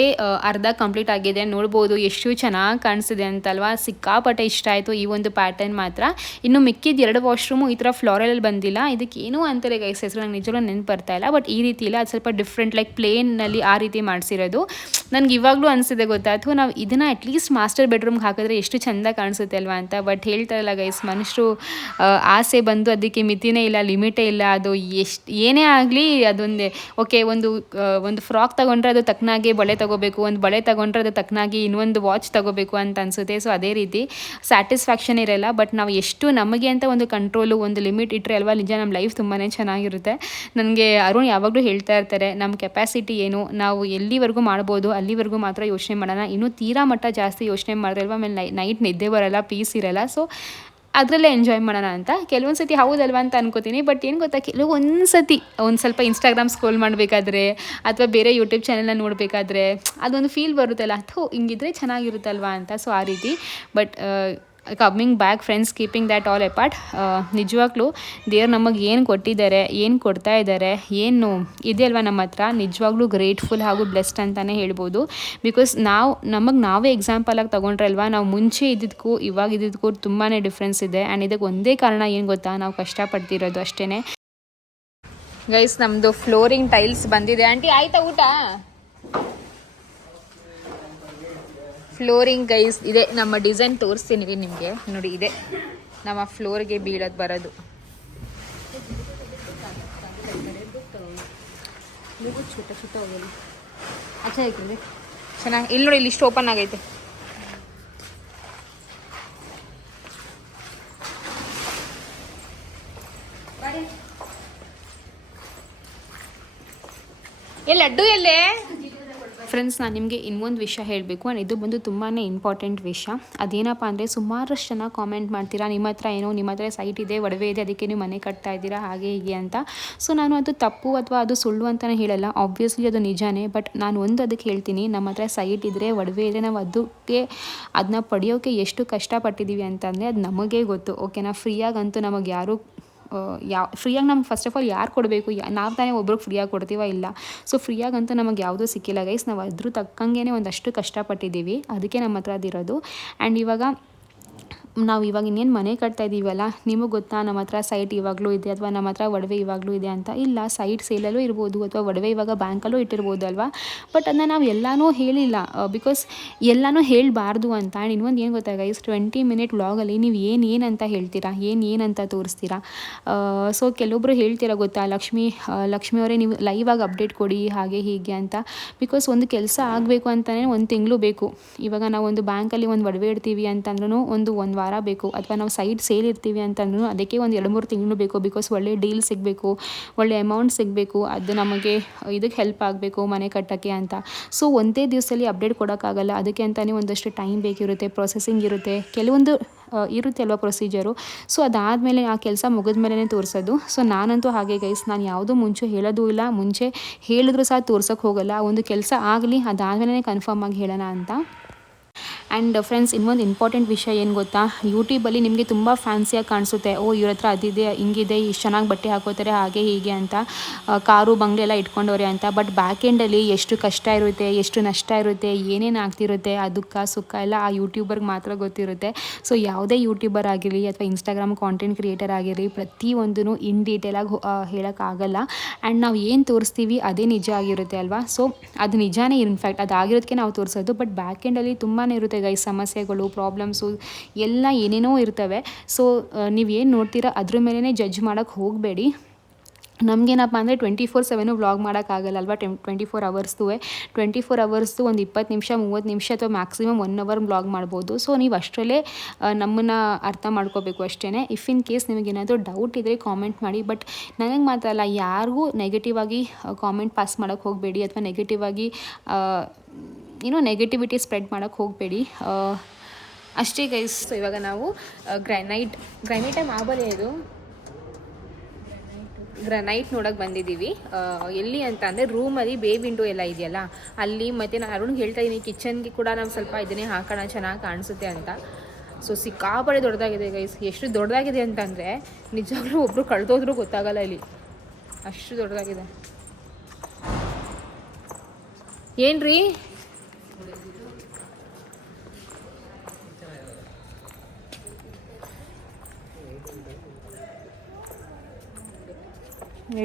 ಅರ್ಧ ಕಂಪ್ಲೀಟ್ ಆಗಿದೆ, ನೋಡ್ಬೋದು ಎಷ್ಟು ಚೆನ್ನಾಗಿ ಕಾಣಿಸಿದೆ ಅಂತಲ್ವಾ. ಸಿಕ್ಕಾಪಟ್ಟೆ ಇಷ್ಟ ಆಯಿತು ಈ ಒಂದು ಪ್ಯಾಟರ್ನ್ ಮಾತ್ರ. ಇನ್ನು ಮಿಕ್ಕಿದ 2 ವಾಶ್ರೂಮು ಈ ಥರ ಫ್ಲೋರಲಲ್ಲಿ ಬಂದಿಲ್ಲ, ಇದಕ್ಕೆ ಏನೂ ಅಂತಾರೆ ಗೈಸ್ ಹೆಸರು ನಂಗೆ ನಿಜವೂ ನೆನಪು ಬರ್ತಾ ಇಲ್ಲ. ಬಟ್ ಈ ರೀತಿ ಇಲ್ಲ, ಅದು ಸ್ವಲ್ಪ ಡಿಫ್ರೆಂಟ್ ಲೈಕ್ ಪ್ಲೇನಲ್ಲಿ ಆ ರೀತಿ ಮಾಡಿಸಿರೋದು. ನನಗೆ ಇವಾಗಲೂ ಅನಿಸಿದೆ ಗೊತ್ತಾಯ್ತು, ನಾವು ಇದನ್ನು ಅಟ್ಲೀಸ್ಟ್ ಮಾಸ್ಟರ್ ಬೆಡ್ರೂಮ್ಗೆ ಹಾಕಿದ್ರೆ ಎಷ್ಟು ಚೆಂದ ಕಾಣಿಸುತ್ತೆ ಅಲ್ವಾ ಅಂತ. ಬಟ್ ಹೇಳ್ತಾರಲ್ಲ ಗೈಸ್, ಮನುಷ್ಯರು ಆಸೆ ಬಂದು ಅದಕ್ಕೆ ಮಿತಿನೇ ಇಲ್ಲ, ಲಿಮಿಟೇ ಇಲ್ಲ. ಅದು ಏನೇ ಆಗಲಿ ಅದೊಂದೇ ಓಕೆ, ಒಂದು ಒಂದು ಫ್ರಾಕ್ ತೊಗೊಂಡ್ರೆ ಅದು ತಕ್ಕನಾಗಿ ಬಳೆ ತೊಗೋಬೇಕು, ಒಂದು ಬಳೆ ತೊಗೊಂಡ್ರೆ ಅದು ತಕ್ಕನಾಗಿ ಇನ್ನೊಂದು ವಾಚ್ ತೊಗೋಬೇಕು ಅಂತ ಅನಿಸುತ್ತೆ. ಸೊ ಅದೇ ರೀತಿ ಸ್ಯಾಟಿಸ್ಫ್ಯಾಕ್ಷನ್ ಇರಲ್ಲ. ಬಟ್ ನಾವು ಎಷ್ಟು ನಮಗೆ ಅಂತ ಒಂದು ಕಂಟ್ರೋಲು, ಒಂದು ಲಿಮಿಟ್ ಇಟ್ಟರೆ ಅಲ್ವಾ ನಿಜ ನಮ್ಮ ಲೈಫ್ ತುಂಬಾ ಚೆನ್ನಾಗಿರುತ್ತೆ. ನನಗೆ ಅರುಣ್ ಯಾವಾಗಲೂ ಹೇಳ್ತಾ ಇರ್ತಾರೆ, ನಮ್ಮ ಕೆಪಾಸಿಟಿ ಏನು, ನಾವು ಎಲ್ಲಿವರೆಗೂ ಮಾಡ್ಬೋದು ಅಲ್ಲಿವರೆಗೂ ಮಾತ್ರ ಯೋಚನೆ ಮಾಡೋಣ. ಇನ್ನೂ ತೀರಾ ಮಟ್ಟ ಜಾಸ್ತಿ ಯೋಚನೆ ಮಾಡಿದ್ರೆ ಅಲ್ವಾ ಆಮೇಲೆ ನೈಟ್ ನಿದ್ದೆ ಬರೋಲ್ಲ, ಪೀಸ್ ಇರಲ್ಲ. ಸೊ ಅದರಲ್ಲೇ ಎಂಜಾಯ್ ಮಾಡೋಣ ಅಂತ ಕೆಲವೊಂದು ಸತಿ ಹೌದಲ್ವಾ ಅಂತ ಅನ್ಕೋತೀನಿ. ಬಟ್ ಏನು ಗೊತ್ತಾ, ಕೆಲವೊಂದು ಸತಿ ಒಂದು ಸ್ವಲ್ಪ ಇನ್ಸ್ಟಾಗ್ರಾಮ್ ಸ್ಕ್ರೋಲ್ ಮಾಡಬೇಕಾದ್ರೆ ಅಥವಾ ಬೇರೆ ಯೂಟ್ಯೂಬ್ ಚಾನೆಲ್ನ ನೋಡಬೇಕಾದ್ರೆ ಅದೊಂದು ಫೀಲ್ ಬರುತ್ತಲ್ಲ, ಅಥೋ ಹಿಂಗಿದ್ರೆ ಚೆನ್ನಾಗಿರುತ್ತಲ್ವಾ ಅಂತ. ಸೊ ಆ ರೀತಿ. But coming back friends, keeping that all apart, ನಿಜವಾಗ್ಲೂ ದೇವ್ರು ನಮಗೆ ಏನು ಕೊಟ್ಟಿದ್ದಾರೆ, ಏನು ಕೊಡ್ತಾ ಇದ್ದಾರೆ, ಏನು ಇದೆ ಅಲ್ವಾ ನಮ್ಮ ಹತ್ರ, ನಿಜವಾಗ್ಲೂ ಗ್ರೇಟ್ಫುಲ್ ಹಾಗೂ ಬ್ಲೆಸ್ಡ್ ಅಂತಲೇ ಹೇಳ್ಬೋದು. ಬಿಕಾಸ್ ನಮಗೆ ನಾವೇ ಎಕ್ಸಾಂಪಲಾಗಿ ತೊಗೊಂಡ್ರೆ ಅಲ್ವಾ, ನಾವು ಮುಂಚೆ ಇದ್ದಿದ್ದಕ್ಕೂ ಇವಾಗ ಇದ್ದಿದ್ದಕ್ಕೂ ತುಂಬಾ ಡಿಫ್ರೆನ್ಸ್ ಇದೆ. ಆ್ಯಂಡ್ ಇದಕ್ಕೆ ಒಂದೇ ಕಾರಣ ಏನು ಗೊತ್ತಾ, ನಾವು ಕಷ್ಟಪಡ್ತಿರೋದು ಅಷ್ಟೇ. ಗೈಸ್, ನಮ್ಮದು ಫ್ಲೋರಿಂಗ್ ಟೈಲ್ಸ್ ಬಂದಿದೆ. ಆಂಟಿ ಆಯ್ತಾ ಊಟ? ಫ್ಲೋರಿಂಗ್ ಗೈಸ್ ಇದೆ. ನಮ್ಮ ಡಿಸೈನ್ ತೋರಿಸ್ತೀನಿ ನಿಮಗೆ, ನೋಡಿ ಇದೆ ನಮ್ಮ ಫ್ಲೋರ್ಗೆ ಬೀಳೋದು ಬರೋದು. ಚೆನ್ನಾಗಿ ಇಲ್ಲಿ ನೋಡಿ, ಇಲ್ಲಿ ಇಷ್ಟು ಓಪನ್ ಆಗೈತೆ. ಲಡ್ಡು ಎಲ್ಲೇ? ಫ್ರೆಂಡ್ಸ್, ನಾನು ನಿಮಗೆ ಇನ್ನೊಂದು ವಿಷಯ ಹೇಳಬೇಕು. ಆ್ಯಂಡ್ ಇದು ಬಂದು ತುಂಬಾ ಇಂಪಾರ್ಟೆಂಟ್ ವಿಷಯ. ಅದೇನಪ್ಪ ಅಂದರೆ, ಸುಮಾರಷ್ಟು ಜನ ಕಾಮೆಂಟ್ ಮಾಡ್ತೀರಾ, ನಿಮ್ಮ ಹತ್ರ ಏನೋ, ನಿಮ್ಮ ಹತ್ರ ಸೈಟ್ ಇದೆ, ಒಡವೆ ಇದೆ, ಅದಕ್ಕೆ ನೀವು ಮನೆ ಕಟ್ತಾ ಇದ್ದೀರಾ, ಹಾಗೆ ಹೀಗೆ ಅಂತ. ಸೊ ನಾನು ಅದು ತಪ್ಪು ಅಥವಾ ಅದು ಸುಳ್ಳು ಅಂತಲೇ ಹೇಳಲ್ಲ. ಆಬ್ವಿಯಸ್ಲಿ ಅದು ನಿಜಾನೇ. ಬಟ್ ನಾನು ಒಂದು ಅದಕ್ಕೆ ಹೇಳ್ತೀನಿ, ನಮ್ಮ ಹತ್ರ ಸೈಟ್ ಇದ್ದರೆ, ಒಡವೆ ಇದ್ದರೆ, ನಾವು ಅದನ್ನ ಪಡೆಯೋಕ್ಕೆ ಎಷ್ಟು ಕಷ್ಟಪಟ್ಟಿದ್ದೀವಿ ಅಂತಂದರೆ ಅದು ನಮಗೇ ಗೊತ್ತು. ಓಕೆನಾ? ಫ್ರೀಯಾಗಂತೂ ನಮಗೆ ಯಾರೂ ಫ್ರೀಯಾಗಿ ನಮ್ಗೆ ಫಸ್ಟ್ ಆಫ್ ಆಲ್ ಯಾರು ಕೊಡಬೇಕು? ನಾವು ತಾನೇ ಒಬ್ರಿಗೆ ಫ್ರೀಯಾಗಿ ಕೊಡ್ತೀವ? ಇಲ್ಲ. ಸೊ ಫ್ರೀಯಾಗಂತೂ ನಮಗೆ ಯಾವುದೂ ಸಿಕ್ಕಿಲ್ಲ ಗೈಸ್. ನಾವು ಅದ್ರ ತಕ್ಕಂಗೆ ಒಂದಷ್ಟು ಕಷ್ಟಪಟ್ಟಿದ್ದೀವಿ, ಅದಕ್ಕೆ ನಮ್ಮ ಹತ್ರ ಅದಿರೋದು. ಆ್ಯಂಡ್ ನಾವು ಇವಾಗ ಇನ್ನೇನು ಮನೆ ಕಟ್ತಾ ಇದ್ದೀವಲ್ಲ, ನಿಮಗೆ ಗೊತ್ತಾ ನಮ್ಮ ಹತ್ರ ಸೈಟ್ ಇವಾಗಲೂ ಇದೆ ಅಥವಾ ನಮ್ಮ ಹತ್ರ ಒಡವೆ ಇವಾಗಲೂ ಇದೆ ಅಂತ? ಇಲ್ಲ, ಸೈಟ್ ಸೇಲಲ್ಲೂ ಇರ್ಬೋದು ಅಥವಾ ಒಡವೆ ಇವಾಗ ಬ್ಯಾಂಕಲ್ಲೂ ಇಟ್ಟಿರ್ಬೋದು ಅಲ್ವಾ. ಬಟ್ ಅದನ್ನ ನಾವು ಎಲ್ಲನೂ ಹೇಳಿಲ್ಲ, ಬಿಕಾಸ್ ಎಲ್ಲನೂ ಹೇಳಬಾರ್ದು ಅಂತ. ಆ್ಯಂಡ್ ಇನ್ನೊಂದು ಏನು ಗೊತ್ತಾ ಗೈಸ್, 20 ಮಿನಿಟ್ ವ್ಲಾಗಲ್ಲಿ ನೀವು ಏನಂತ ಹೇಳ್ತೀರಾ, ಏನಂತ ತೋರಿಸ್ತೀರಾ? ಸೊ ಕೆಲವೊಬ್ಬರು ಹೇಳ್ತೀರಾ ಗೊತ್ತಾ, ಲಕ್ಷ್ಮಿ ಅವರೇ ನೀವು ಲೈವಾಗಿ ಅಪ್ಡೇಟ್ ಕೊಡಿ, ಹಾಗೆ ಹೀಗೆ ಅಂತ. ಬಿಕಾಸ್ ಒಂದು ಕೆಲಸ ಆಗಬೇಕು ಅಂತಲೇ 1 ತಿಂಗಳು ಬೇಕು. ಇವಾಗ ನಾವು ಒಂದು ಬ್ಯಾಂಕಲ್ಲಿ ಒಂದು ಒಡವೆ ಇಡ್ತೀವಿ ಅಂತಂದ್ರೂ ಒಂದು ವಾರ ಬೇಕು, ಅಥವಾ ನಾವು ಸೈಟ್ ಸೇಲ್ ಇರ್ತೀವಿ ಅಂತಂದ್ರೂ ಅದಕ್ಕೆ ಒಂದು 2-3 ತಿಂಗಳು ಬೇಕು. ಬಿಕಾಸ್ ಒಳ್ಳೆ ಡೀಲ್ ಸಿಗಬೇಕು, ಒಳ್ಳೆ ಅಮೌಂಟ್ ಸಿಗಬೇಕು, ಅದು ನಮಗೆ ಇದಕ್ಕೆ ಹೆಲ್ಪ್ ಆಗಬೇಕು ಮನೆ ಕಟ್ಟೋಕ್ಕೆ ಅಂತ. ಸೊ ಒಂದೇ ದಿವಸದಲ್ಲಿ ಅಪ್ಡೇಟ್ ಕೊಡೋಕ್ಕಾಗಲ್ಲ, ಅದಕ್ಕೆ ಅಂತಲೇ ಒಂದಷ್ಟು ಟೈಮ್ ಬೇಕಿರುತ್ತೆ, ಪ್ರೊಸೆಸಿಂಗ್ ಇರುತ್ತೆ, ಕೆಲವೊಂದು ಇರುತ್ತೆ ಅಲ್ವಾ ಪ್ರೊಸೀಜರು. ಸೊ ಅದಾದಮೇಲೆ ಆ ಕೆಲಸ ಮುಗಿದ್ಮೇಲೆ ತೋರಿಸೋದು. ಸೊ ನಾನಂತೂ ಹಾಗೆ ಗೈಸ್, ನಾನು ಯಾವುದೂ ಮುಂಚೆ ಹೇಳೋದು ಇಲ್ಲ, ಮುಂಚೆ ಹೇಳಿದ್ರು ಸಹ ತೋರ್ಸೋಕ್ಕೆ ಹೋಗಲ್ಲ. ಒಂದು ಕೆಲಸ ಆಗಲಿ, ಅದಾದಮೇಲೆ ಕನ್ಫರ್ಮ್ ಆಗಿ ಹೇಳೋಣ ಅಂತ. ಆ್ಯಂಡ್ ಫ್ರೆಂಡ್ಸ್, ಇನ್ನೊಂದು ಇಂಪಾರ್ಟೆಂಟ್ ವಿಷಯ ಏನು ಗೊತ್ತಾ, ಯೂಟ್ಯೂಬಲ್ಲಿ ನಿಮಗೆ ತುಂಬ ಫ್ಯಾನ್ಸಿಯಾಗಿ ಕಾಣಿಸುತ್ತೆ. ಇವ್ರ ಹತ್ರ ಅದಿದೆ, ಹಿಂಗಿದೆ, ಇಷ್ಟು ಚೆನ್ನಾಗಿ ಬಟ್ಟೆ ಹಾಕೋತಾರೆ, ಹಾಗೆ ಹೀಗೆ ಅಂತ, ಕಾರು ಬಂಗ್ಲೆ ಎಲ್ಲ ಇಟ್ಕೊಂಡವ್ರೆ ಅಂತ. ಬಟ್ ಬ್ಯಾಕ್ ಎಂಡಲ್ಲಿ ಎಷ್ಟು ಕಷ್ಟ ಇರುತ್ತೆ, ಎಷ್ಟು ನಷ್ಟ ಇರುತ್ತೆ, ಏನೇನು ಆಗ್ತಿರುತ್ತೆ, ಆ ದುಃಖ ಸುಖ ಎಲ್ಲ ಆ ಯೂಟ್ಯೂಬರ್ಗೆ ಮಾತ್ರ ಗೊತ್ತಿರುತ್ತೆ. ಸೊ ಯಾವುದೇ ಯೂಟ್ಯೂಬರ್ ಆಗಿರಲಿ ಅಥವಾ ಇನ್ಸ್ಟಾಗ್ರಾಮ್ ಕಾಂಟೆಂಟ್ ಕ್ರಿಯೇಟರ್ ಆಗಿರಲಿ, ಪ್ರತಿಯೊಂದೂ ಇನ್ ಡೀಟೇಲಾಗಿ ಹೇಳೋಕ್ಕಾಗಲ್ಲ. ಆ್ಯಂಡ್ ನಾವು ಏನು ತೋರಿಸ್ತೀವಿ ಅದೇ ನಿಜ ಆಗಿರುತ್ತೆ ಅಲ್ವಾ. ಸೊ ಅದು ನಿಜಾನೇ, ಇನ್ಫ್ಯಾಕ್ಟ್ ಅದಾಗಿರೋದಕ್ಕೆ ನಾವು ತೋರಿಸೋದು. ಬಟ್ ಬ್ಯಾಕ್ ಎಂಡಲ್ಲಿ ತುಂಬಾ ಇರುತ್ತೆ ಗೈಸ್, ಸಮಸ್ಯೆಗಳು, ಪ್ರಾಬ್ಲಮ್ಸು ಎಲ್ಲ ಏನೇನೋ ಇರ್ತವೆ. ಸೊ ನೀವೇನು ನೋಡ್ತೀರಾ ಅದ್ರ ಮೇಲೇ ಜಡ್ಜ್ ಮಾಡೋಕ್ಕೆ ಹೋಗಬೇಡಿ. ನಮಗೇನಪ್ಪ ಅಂದರೆ 24/7 ವ್ಲಾಗ್ ಮಾಡೋಕ್ಕಾಗಲ್ಲ ಅಲ್ವಾ. 24 ಅವರ್ಸ್ದು 24 ಅವರ್ಸ್ದು ಒಂದು 20 ನಿಮಿಷ 30 ನಿಮಿಷ ಅಥವಾ ಮ್ಯಾಕ್ಸಿಮಮ್ 1 ಅವರ್ ವ್ಲಾಗ್ ಮಾಡ್ಬೋದು. ಸೊ ನೀವು ಅಷ್ಟರಲ್ಲೇ ನಮ್ಮನ್ನು ಅರ್ಥ ಮಾಡ್ಕೋಬೇಕು ಅಷ್ಟೇ. ಇಫ್ ಇನ್ ಕೇಸ್ ನಿಮಗೇನಾದರೂ ಡೌಟ್ ಇದ್ದರೆ ಕಾಮೆಂಟ್ ಮಾಡಿ. ಬಟ್ ನನಗೆ ಮಾತ್ರ ಅಲ್ಲ, ಯಾರಿಗೂ ನೆಗೆಟಿವ್ ಆಗಿ ಕಾಮೆಂಟ್ ಪಾಸ್ ಮಾಡೋಕ್ಕೆ ಹೋಗಬೇಡಿ, ಅಥವಾ ನೆಗೆಟಿವಿಟಿ ಸ್ಪ್ರೆಡ್ ಮಾಡೋಕ್ಕೆ ಹೋಗಬೇಡಿ ಅಷ್ಟೇ ಗೈಸ್. ಸೊ ಇವಾಗ ನಾವು ಗ್ರೈನೈಟ್ ಮಾಬಲೆ ಇದು ಗ್ರನೈಟ್ ನೋಡೋಕೆ ಬಂದಿದ್ದೀವಿ. ಎಲ್ಲಿ ಅಂತ ಅಂದರೆ ರೂಮಲ್ಲಿ ಬೇ ವಿಂಡೋ ಎಲ್ಲ ಇದೆಯಲ್ಲ ಅಲ್ಲಿ. ಮತ್ತು ನಾನು ಅರುಣ್ಗೆ ಹೇಳ್ತಾ ಇದ್ದೀನಿ, ಕಿಚನ್ಗೆ ಕೂಡ ನಾವು ಸ್ವಲ್ಪ ಇದನ್ನೇ ಹಾಕೋಣ, ಚೆನ್ನಾಗಿ ಕಾಣಿಸುತ್ತೆ ಅಂತ. ಸೊ ಸಿಕ್ಕಾಪಡೆ ದೊಡ್ಡದಾಗಿದೆ ಗೈಸ್. ಎಷ್ಟು ದೊಡ್ಡದಾಗಿದೆ ಅಂತಂದರೆ ನಿಜವಾಗ್ಲೂ ಒಬ್ಬರು ಕಳೆದೋದ್ರೂ ಗೊತ್ತಾಗಲ್ಲ ಇಲ್ಲಿ, ಅಷ್ಟು ದೊಡ್ಡದಾಗಿದೆ. ಏನ್ರಿ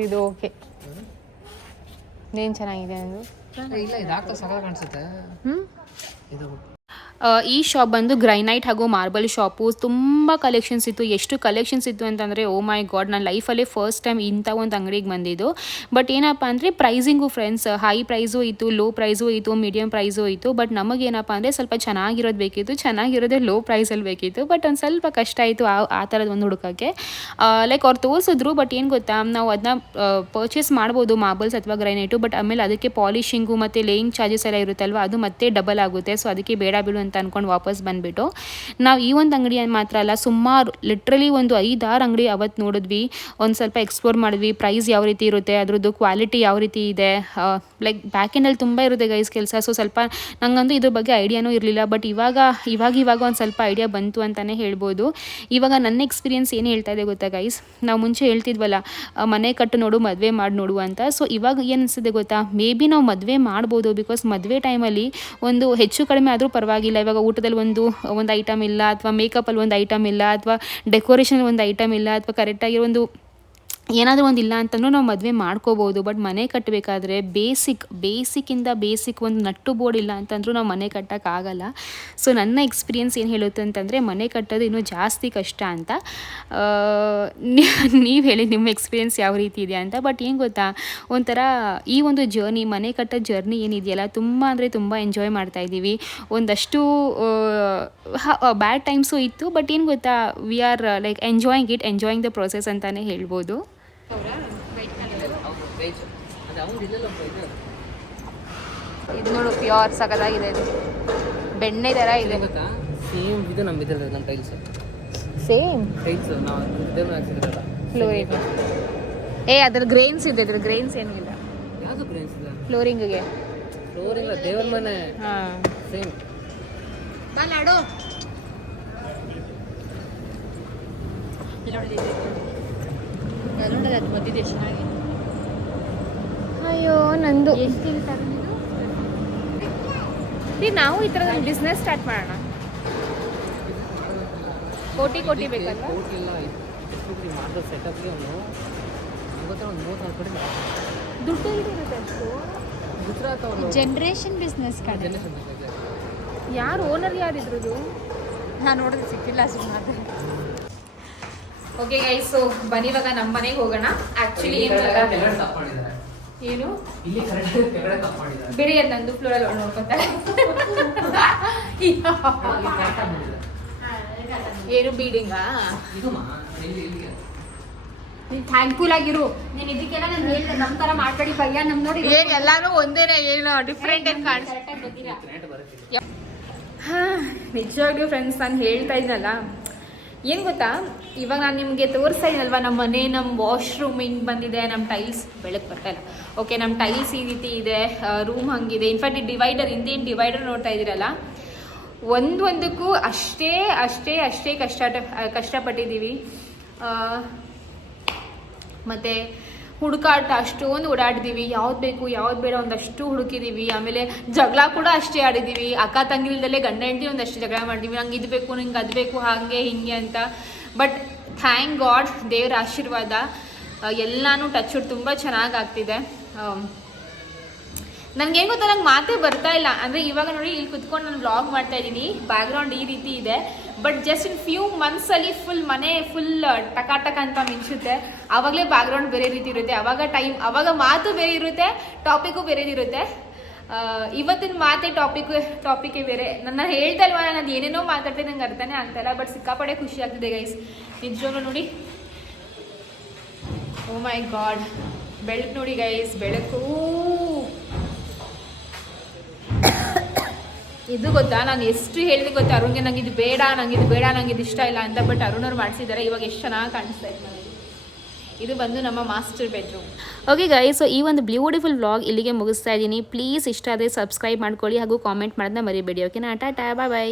ಇದು? ಓಕೆ, ಏನು ಚೆನ್ನಾಗಿದೆ ಅದು. ಇಲ್ಲ, ಇದು ಹಾಕ್ತಾ ಸಗದ ಕಾಣಿಸುತ್ತೆ. ಹ್ಞೂ, ಇದು ಈ ಶಾಪ್ ಬಂದು ಗ್ರೈನೈಟ್ ಹಾಗೂ ಮಾರ್ಬಲ್ ಶಾಪು. ತುಂಬ ಕಲೆಕ್ಷನ್ಸ್ ಇತ್ತು. ಎಷ್ಟು ಕಲೆಕ್ಷನ್ಸ್ ಇತ್ತು ಅಂತಂದರೆ ಓ ಮೈ ಗಾಡ್, ನನ್ನ ಲೈಫಲ್ಲೇ ಫಸ್ಟ್ ಟೈಮ್ ಇಂಥ ಒಂದು ಅಂಗಡಿಗೆ ಬಂದಿದ್ದು. ಬಟ್ ಏನಪ್ಪ ಅಂದರೆ ಪ್ರೈಸಿಂಗು ಫ್ರೆಂಡ್ಸ್, ಹೈ ಪ್ರೈಸು ಇತ್ತು, ಲೋ ಪ್ರೈಸು ಇತ್ತು, ಮೀಡಿಯಮ್ ಪ್ರೈಸು ಇತ್ತು. ಬಟ್ ನಮಗೇನಪ್ಪ ಅಂದರೆ ಸ್ವಲ್ಪ ಚೆನ್ನಾಗಿರೋದು ಬೇಕಿತ್ತು, ಚೆನ್ನಾಗಿರೋದೇ ಲೋ ಪ್ರೈಸಲ್ಲಿ ಬೇಕಿತ್ತು. ಬಟ್ ಒಂದು ಸ್ವಲ್ಪ ಕಷ್ಟ ಆಯಿತು ಆ ಥರದ್ದು ಒಂದು ಹುಡುಕೋಕ್ಕೆ. ಲೈಕ್ ಅವ್ರು ತೋರಿಸಿದ್ರು, ಬಟ್ ಏನು ಗೊತ್ತಾ, ನಾವು ಅದನ್ನ ಪರ್ಚೇಸ್ ಮಾಡ್ಬೋದು ಮಾರ್ಬಲ್ಸ್ ಅಥವಾ ಗ್ರೈನೈಟು. ಬಟ್ ಆಮೇಲೆ ಅದಕ್ಕೆ ಪಾಲಿಶಿಂಗು ಮತ್ತು ಲೇಯಿಂಗ್ ಚಾರ್ಜಸ್ ಎಲ್ಲ ಇರುತ್ತಲ್ವ, ಅದು ಮತ್ತೆ ಡಬಲ್ ಆಗುತ್ತೆ. ಸೊ ಅದಕ್ಕೆ ಬೇಡ ಬಿಡು ಅಂತ ಅಂದ್ಕೊಂಡು ವಾಪಸ್ ಬಂದುಬಿಟ್ಟು ನಾವು ಈ ಒಂದು ಅಂಗಡಿ ಮಾತ್ರ ಅಲ್ಲ, ಸುಮಾರು ಲಿಟ್ರಲಿ ಒಂದು 5-6 ಅಂಗಡಿ ಅವತ್ತು ನೋಡಿದ್ವಿ. ಒಂದು ಸ್ವಲ್ಪ ಎಕ್ಸ್ಪ್ಲೋರ್ ಮಾಡಿದ್ವಿ, ಪ್ರೈಸ್ ಯಾವ ರೀತಿ ಇರುತ್ತೆ, ಅದ್ರದ್ದು ಕ್ವಾಲಿಟಿ ಯಾವ ರೀತಿ ಇದೆ. ಲೈಕ್ ಬ್ಯಾಕ್ ಎಂಡಲ್ಲಿ ತುಂಬ ಇರುತ್ತೆ ಗೈಸ್ ಕೆಲಸ. ಸೊ ಸ್ವಲ್ಪ ನಂಗಂತೂ ಇದ್ರ ಬಗ್ಗೆ ಐಡಿಯಾನೂ ಇರಲಿಲ್ಲ. ಬಟ್ ಇವಾಗ ಒಂದು ಸ್ವಲ್ಪ ಐಡಿಯಾ ಬಂತು ಅಂತಲೇ ಹೇಳ್ಬೋದು. ಇವಾಗ ನನ್ನ ಎಕ್ಸ್ಪೀರಿಯನ್ಸ್ ಏನು ಹೇಳ್ತಾ ಇದೆ ಗೊತ್ತಾ ಗೈಸ್, ನಾವು ಮುಂಚೆ ಹೇಳ್ತಿದ್ವಲ್ಲ ಮನೆ ಕಟ್ಟು ನೋಡು, ಮದುವೆ ಮಾಡಿ ನೋಡು ಅಂತ. ಸೊ ಇವಾಗ ಏನು ಅನಿಸಿದೆ ಗೊತ್ತಾ, ಮೇ ಬಿ ನಾವು ಮದುವೆ ಮಾಡ್ಬೋದು. ಬಿಕಾಸ್ ಮದುವೆ ಟೈಮಲ್ಲಿ ಒಂದು ಹೆಚ್ಚು ಕಡಿಮೆ ಆದರೂ ಪರವಾಗಿಲ್ಲ. ಇವಾಗ ಊಟದಲ್ಲಿ ಒಂದು ಐಟಮ್ ಇಲ್ಲ, ಅಥವಾ ಮೇಕಪ್ಪಲ್ಲಿ ಒಂದು ಐಟಮ್ ಇಲ್ಲ, ಅಥವಾ ಡೆಕೋರೇಷನಲ್ಲಿ ಒಂದು ಐಟಮ್ ಇಲ್ಲ, ಅಥವಾ ಕರೆಕ್ಟಾಗಿ ಒಂದು ಏನಾದರೂ ಒಂದು ಇಲ್ಲ ಅಂತಂದ್ರೂ ನಾವು ಮದುವೆ ಮಾಡ್ಕೋಬೋದು. ಬಟ್ ಮನೆ ಕಟ್ಟಬೇಕಾದ್ರೆ ಬೇಸಿಕ್ಕಿಂದ ಬೇಸಿಕ್ ಒಂದು ನಟ್ಟು ಬೋರ್ಡ್ ಇಲ್ಲ ಅಂತಂದ್ರೂ ನಾವು ಮನೆ ಕಟ್ಟೋಕ್ಕಾಗಲ್ಲ. ಸೊ ನನ್ನ ಎಕ್ಸ್ಪೀರಿಯನ್ಸ್ ಏನು ಹೇಳುತ್ತೆ ಅಂತಂದರೆ ಮನೆ ಕಟ್ಟೋದು ಇನ್ನೂ ಜಾಸ್ತಿ ಕಷ್ಟ ಅಂತ. ನೀವು ಹೇಳಿ ನಿಮ್ಮ ಎಕ್ಸ್ಪೀರಿಯನ್ಸ್ ಯಾವ ರೀತಿ ಇದೆ ಅಂತ. ಬಟ್ ಏನು ಗೊತ್ತಾ, ಒಂಥರ ಈ ಒಂದು ಜರ್ನಿ, ಮನೆ ಕಟ್ಟೋ ಜರ್ನಿ ಏನಿದೆಯಲ್ಲ, ತುಂಬ ಅಂದರೆ ತುಂಬ ಎಂಜಾಯ್ ಮಾಡ್ತಾಯಿದ್ದೀವಿ. ಒಂದಷ್ಟು ಬ್ಯಾಡ್ ಟೈಮ್ಸು ಇತ್ತು. ಬಟ್ ಏನು ಗೊತ್ತಾ, we are like enjoying the process ಅಂತಲೇ ಹೇಳ್ಬೋದು. ಇದು ನೋಡು, ಪ್ಯೂರ್ ಸಗದಾಗಿದೆ. ಇದು ಬೆಣ್ಣೆ ಥರ ಇದೆ. ಸೇಮ್ ಇದು ನಮ್ಮ ಟೈಲ್ಸ್ ಸೇಮ್ ಟೈಲ್ಸ್ ನಾವು ಫ್ಲೋರಿಂಗ್. ಅದ್ರ ಗ್ರೇನ್ಸ್ ಇದೆ, ಅದ್ರ ಗ್ರೇನ್ಸ್ ಏನೂ ಇಲ್ಲ. ಯಾವುದು ಗ್ರೇನ್ಸ್ ಇಲ್ಲ ಫ್ಲೋರಿಂಗ್ಗೆ. ಫ್ಲೋರಿಂಗ್ ದೇವರ ಮನೆ ಹಾಂ ಸೇಮ್. ಬಾಲಾಡೋ ಮದ್ದಿದೆ ಚೆನ್ನಾಗಿ. ಅಯ್ಯೋ ನಂದು ನಾವು ಈ ಥರದ ಒಂದು ಬಿಸ್ನೆಸ್ ಸ್ಟಾರ್ಟ್ ಮಾಡೋಣ. ಕೋಟಿ ಬೇಕಲ್ಲ. ಕೋಟಿ ಇಲ್ಲ, ಮಾಡೋ ಸೆಟಪ್ಗೆ ಒಂದು 30,000 ಕೋಟಿ ದುಡ್ಡು ಇರುತ್ತೆ ಅಷ್ಟು. ಗುಜರಾತ್ ಅವರು ಜನರೇಷನ್ ಬಿಸ್ನೆಸ್ ಕಡೆ. ಯಾರು ಓನರ್ ಯಾರಿದ್ರದು ನಾನು ನೋಡಿದ್ರೆ ಸಿಕ್ಕಿಲ್ಲ ಸುಮ್ಮನೆ. ಓಕೆ ಗೈಸ್, ಸೊ ಬನ್ನಿ ಇವಾಗ ನಮ್ಮ ಮನೆಗೆ ಹೋಗೋಣ. ಆ್ಯಕ್ಚುಲಿ ಏನು ಇಲ್ಲಿ ಕೆಳಗಡೆ ಕಪ್ ಮಾಡಿದ್ದಾರೆ. ಬಿಡಿ, ಅದು ನಂದು ಫ್ಲೋರಲ್ಲಿ ನೋಡ್ಕೊತಾರೆ. ಏನು ಬೀಡಿಂಗಾ? ನೀನು ಥ್ಯಾಂಕ್ಫುಲ್ ಆಗಿರು. ನೀನು ಇದಕ್ಕೆಲ್ಲ ನಾನು ಹೇಳಿದೆ ನಮ್ಮ ಥರ ಮಾಡ್ಬೇಡಿ ಭಯ್ಯ, ನಮ್ಮ ನೋಡಿ ಏನು ಎಲ್ಲಾನು ಒಂದೇನೆ, ಏನು ಡಿಫ್ರೆಂಟ್ ಏನು ಕಾಣಿಸ್ತಾ. ಹಾಂ, ನಿಜವಾಗ್ಲೂ ಫ್ರೆಂಡ್ಸ್, ನಾನು ಹೇಳ್ತಾ ಇದ್ನಲ್ಲ, ಏನು ಗೊತ್ತಾ, ಇವಾಗ ನಾನು ನಿಮಗೆ ತೋರಿಸ್ತಾ ಇದ್ದೀನಲ್ವ ನಮ್ಮ ಮನೆ, ನಮ್ಮ ವಾಶ್ರೂಮ್ ಹಿಂಗೆ ಬಂದಿದೆ, ನಮ್ಮ ಟೈಲ್ಸ್ ಬೆಳಕು ಬರ್ತಾಯಿಲ್ಲ. ಓಕೆ, ನಮ್ಮ ಟೈಲ್ಸ್ ಈ ರೀತಿ ಇದೆ, ರೂಮ್ ಹಂಗಿದೆ. ಇನ್ಫ್ಯಾಕ್ಟ್ ಈ ಡಿವೈಡರ್, ಹಿಂದೇನು ಡಿವೈಡರ್ ನೋಡ್ತಾ ಇದ್ದೀರಲ್ಲ, ಒಂದಕ್ಕೂ ಅಷ್ಟೇ ಕಷ್ಟಪಟ್ಟಿದ್ದೀವಿ. ಮತ್ತು ಹುಡುಕಾಟ ಅಷ್ಟೊಂದು ಓಡಾಡಿದ್ದೀವಿ, ಯಾವ್ದು ಬೇಕು ಯಾವ್ದು ಬೇಡ ಒಂದಷ್ಟು ಹುಡುಕಿದ್ದೀವಿ. ಆಮೇಲೆ ಜಗಳ ಕೂಡ ಅಷ್ಟೇ ಆಡಿದ್ದೀವಿ. ಅಕ್ಕ ತಂಗಿಲ್ದಲ್ಲೇ ಗಂಡ ಹೆಂಡತಿ ಒಂದಷ್ಟು ಜಗಳ ಮಾಡಿದ್ದೀವಿ. ನಂಗೆ ಇದು ಬೇಕು, ನಂಗೆ ಅದು ಬೇಕು, ಹಾಗೆ ಹಿಂಗೆ ಅಂತ. ಬಟ್ ಥ್ಯಾಂಕ್ ಗಾಡ್, ದೇವರ ಆಶೀರ್ವಾದ, ಎಲ್ಲನೂ ಟಚ್ ವುಡ್ ತುಂಬ ಚೆನ್ನಾಗಿ ಆಗ್ತಿದೆ. ನನಗೇನು ಗೊತ್ತಾ, ನಂಗೆ ಮಾತೇ ಬರ್ತಾ ಇಲ್ಲ. ಅಂದರೆ ಇವಾಗ ನೋಡಿ, ಇಲ್ಲಿ ಕುತ್ಕೊಂಡು ನಾನು ವ್ಲಾಗ್ ಮಾಡ್ತಾ ಇದ್ದೀನಿ, ಬ್ಯಾಕ್ಗ್ರೌಂಡ್ ಈ ರೀತಿ ಇದೆ. ಬಟ್ ಜಸ್ಟ್ ಇನ್ ಫ್ಯೂ ಮಂತ್ಸಲ್ಲಿ ಮನೆ ಫುಲ್ ಟಕಾಟಕ ಅಂತ ಮಿಂಚುತ್ತೆ. ಆವಾಗಲೇ ಬ್ಯಾಕ್ಗ್ರೌಂಡ್ ಬೇರೆ ರೀತಿ ಇರುತ್ತೆ, ಆವಾಗ ಮಾತು ಬೇರೆ ಇರುತ್ತೆ, ಟಾಪಿಕ್ಕು ಬೇರೆ ಇರುತ್ತೆ. ಇವತ್ತಿನ ಮಾತೆ ಟಾಪಿಕೇ ಬೇರೆ. ನನ್ನ ಹೇಳ್ತಾ ಇಲ್ವಾ, ನಾನು ಏನೇನೋ ಮಾತಾಡ್ತೀನಿ, ನಂಗೆ ಅರ್ಥನೇ ಆಗ್ತಾಯಿಲ್ಲ. ಬಟ್ ಸಿಕ್ಕಾಪಡೆ ಖುಷಿ ಆಗ್ತಿದೆ ಗೈಸ್, ನಿಜವಾಗ್ಲೂ. ನೋಡಿ, ಓ ಮೈ ಗಾಡ್, ಬೆಳಕು ನೋಡಿ ಗೈಸ್, ಬೆಳಕು. ಇದು ಗೊತ್ತಾ, ನಾನು ಎಷ್ಟು ಹೇಳಿದೆ ಗೊತ್ತಾ ಅರುಣ್ಗೆ, ನಂಗೆ ಇದು ಬೇಡ, ನಂಗೆ ಇದು ಇಷ್ಟ ಇಲ್ಲ ಅಂತ. ಬಟ್ ಅರುಣ್ ಅವ್ರು ಮಾಡಿಸಿದ್ದಾರೆ. ಇವಾಗ ಎಷ್ಟು ಚೆನ್ನಾಗಿ ಕಾಣಿಸ್ತಾ ಇದೆ ನನಗೆ. ಇದು ಬಂದು ನಮ್ಮ master bedroom. Okay guys, so ಈ ಒಂದು ಬ್ಯೂಟಿಫುಲ್ ವ್ಲಾಗ್ ಇಲ್ಲಿಗೆ ಮುಗಿಸ್ತಾ ಇದ್ದೀನಿ. ಪ್ಲೀಸ್ ಇಷ್ಟ ಆದರೆ ಸಬ್ಸ್ಕ್ರೈಬ್ ಮಾಡ್ಕೊಳ್ಳಿ ಹಾಗೂ ಕಾಮೆಂಟ್ ಮಾಡೋದನ್ನ ಮರಿಬೇಡಿ. ಓಕೆನಾ? ಟಾಟಾ, ಬಾಯ್ ಬಾಯ್.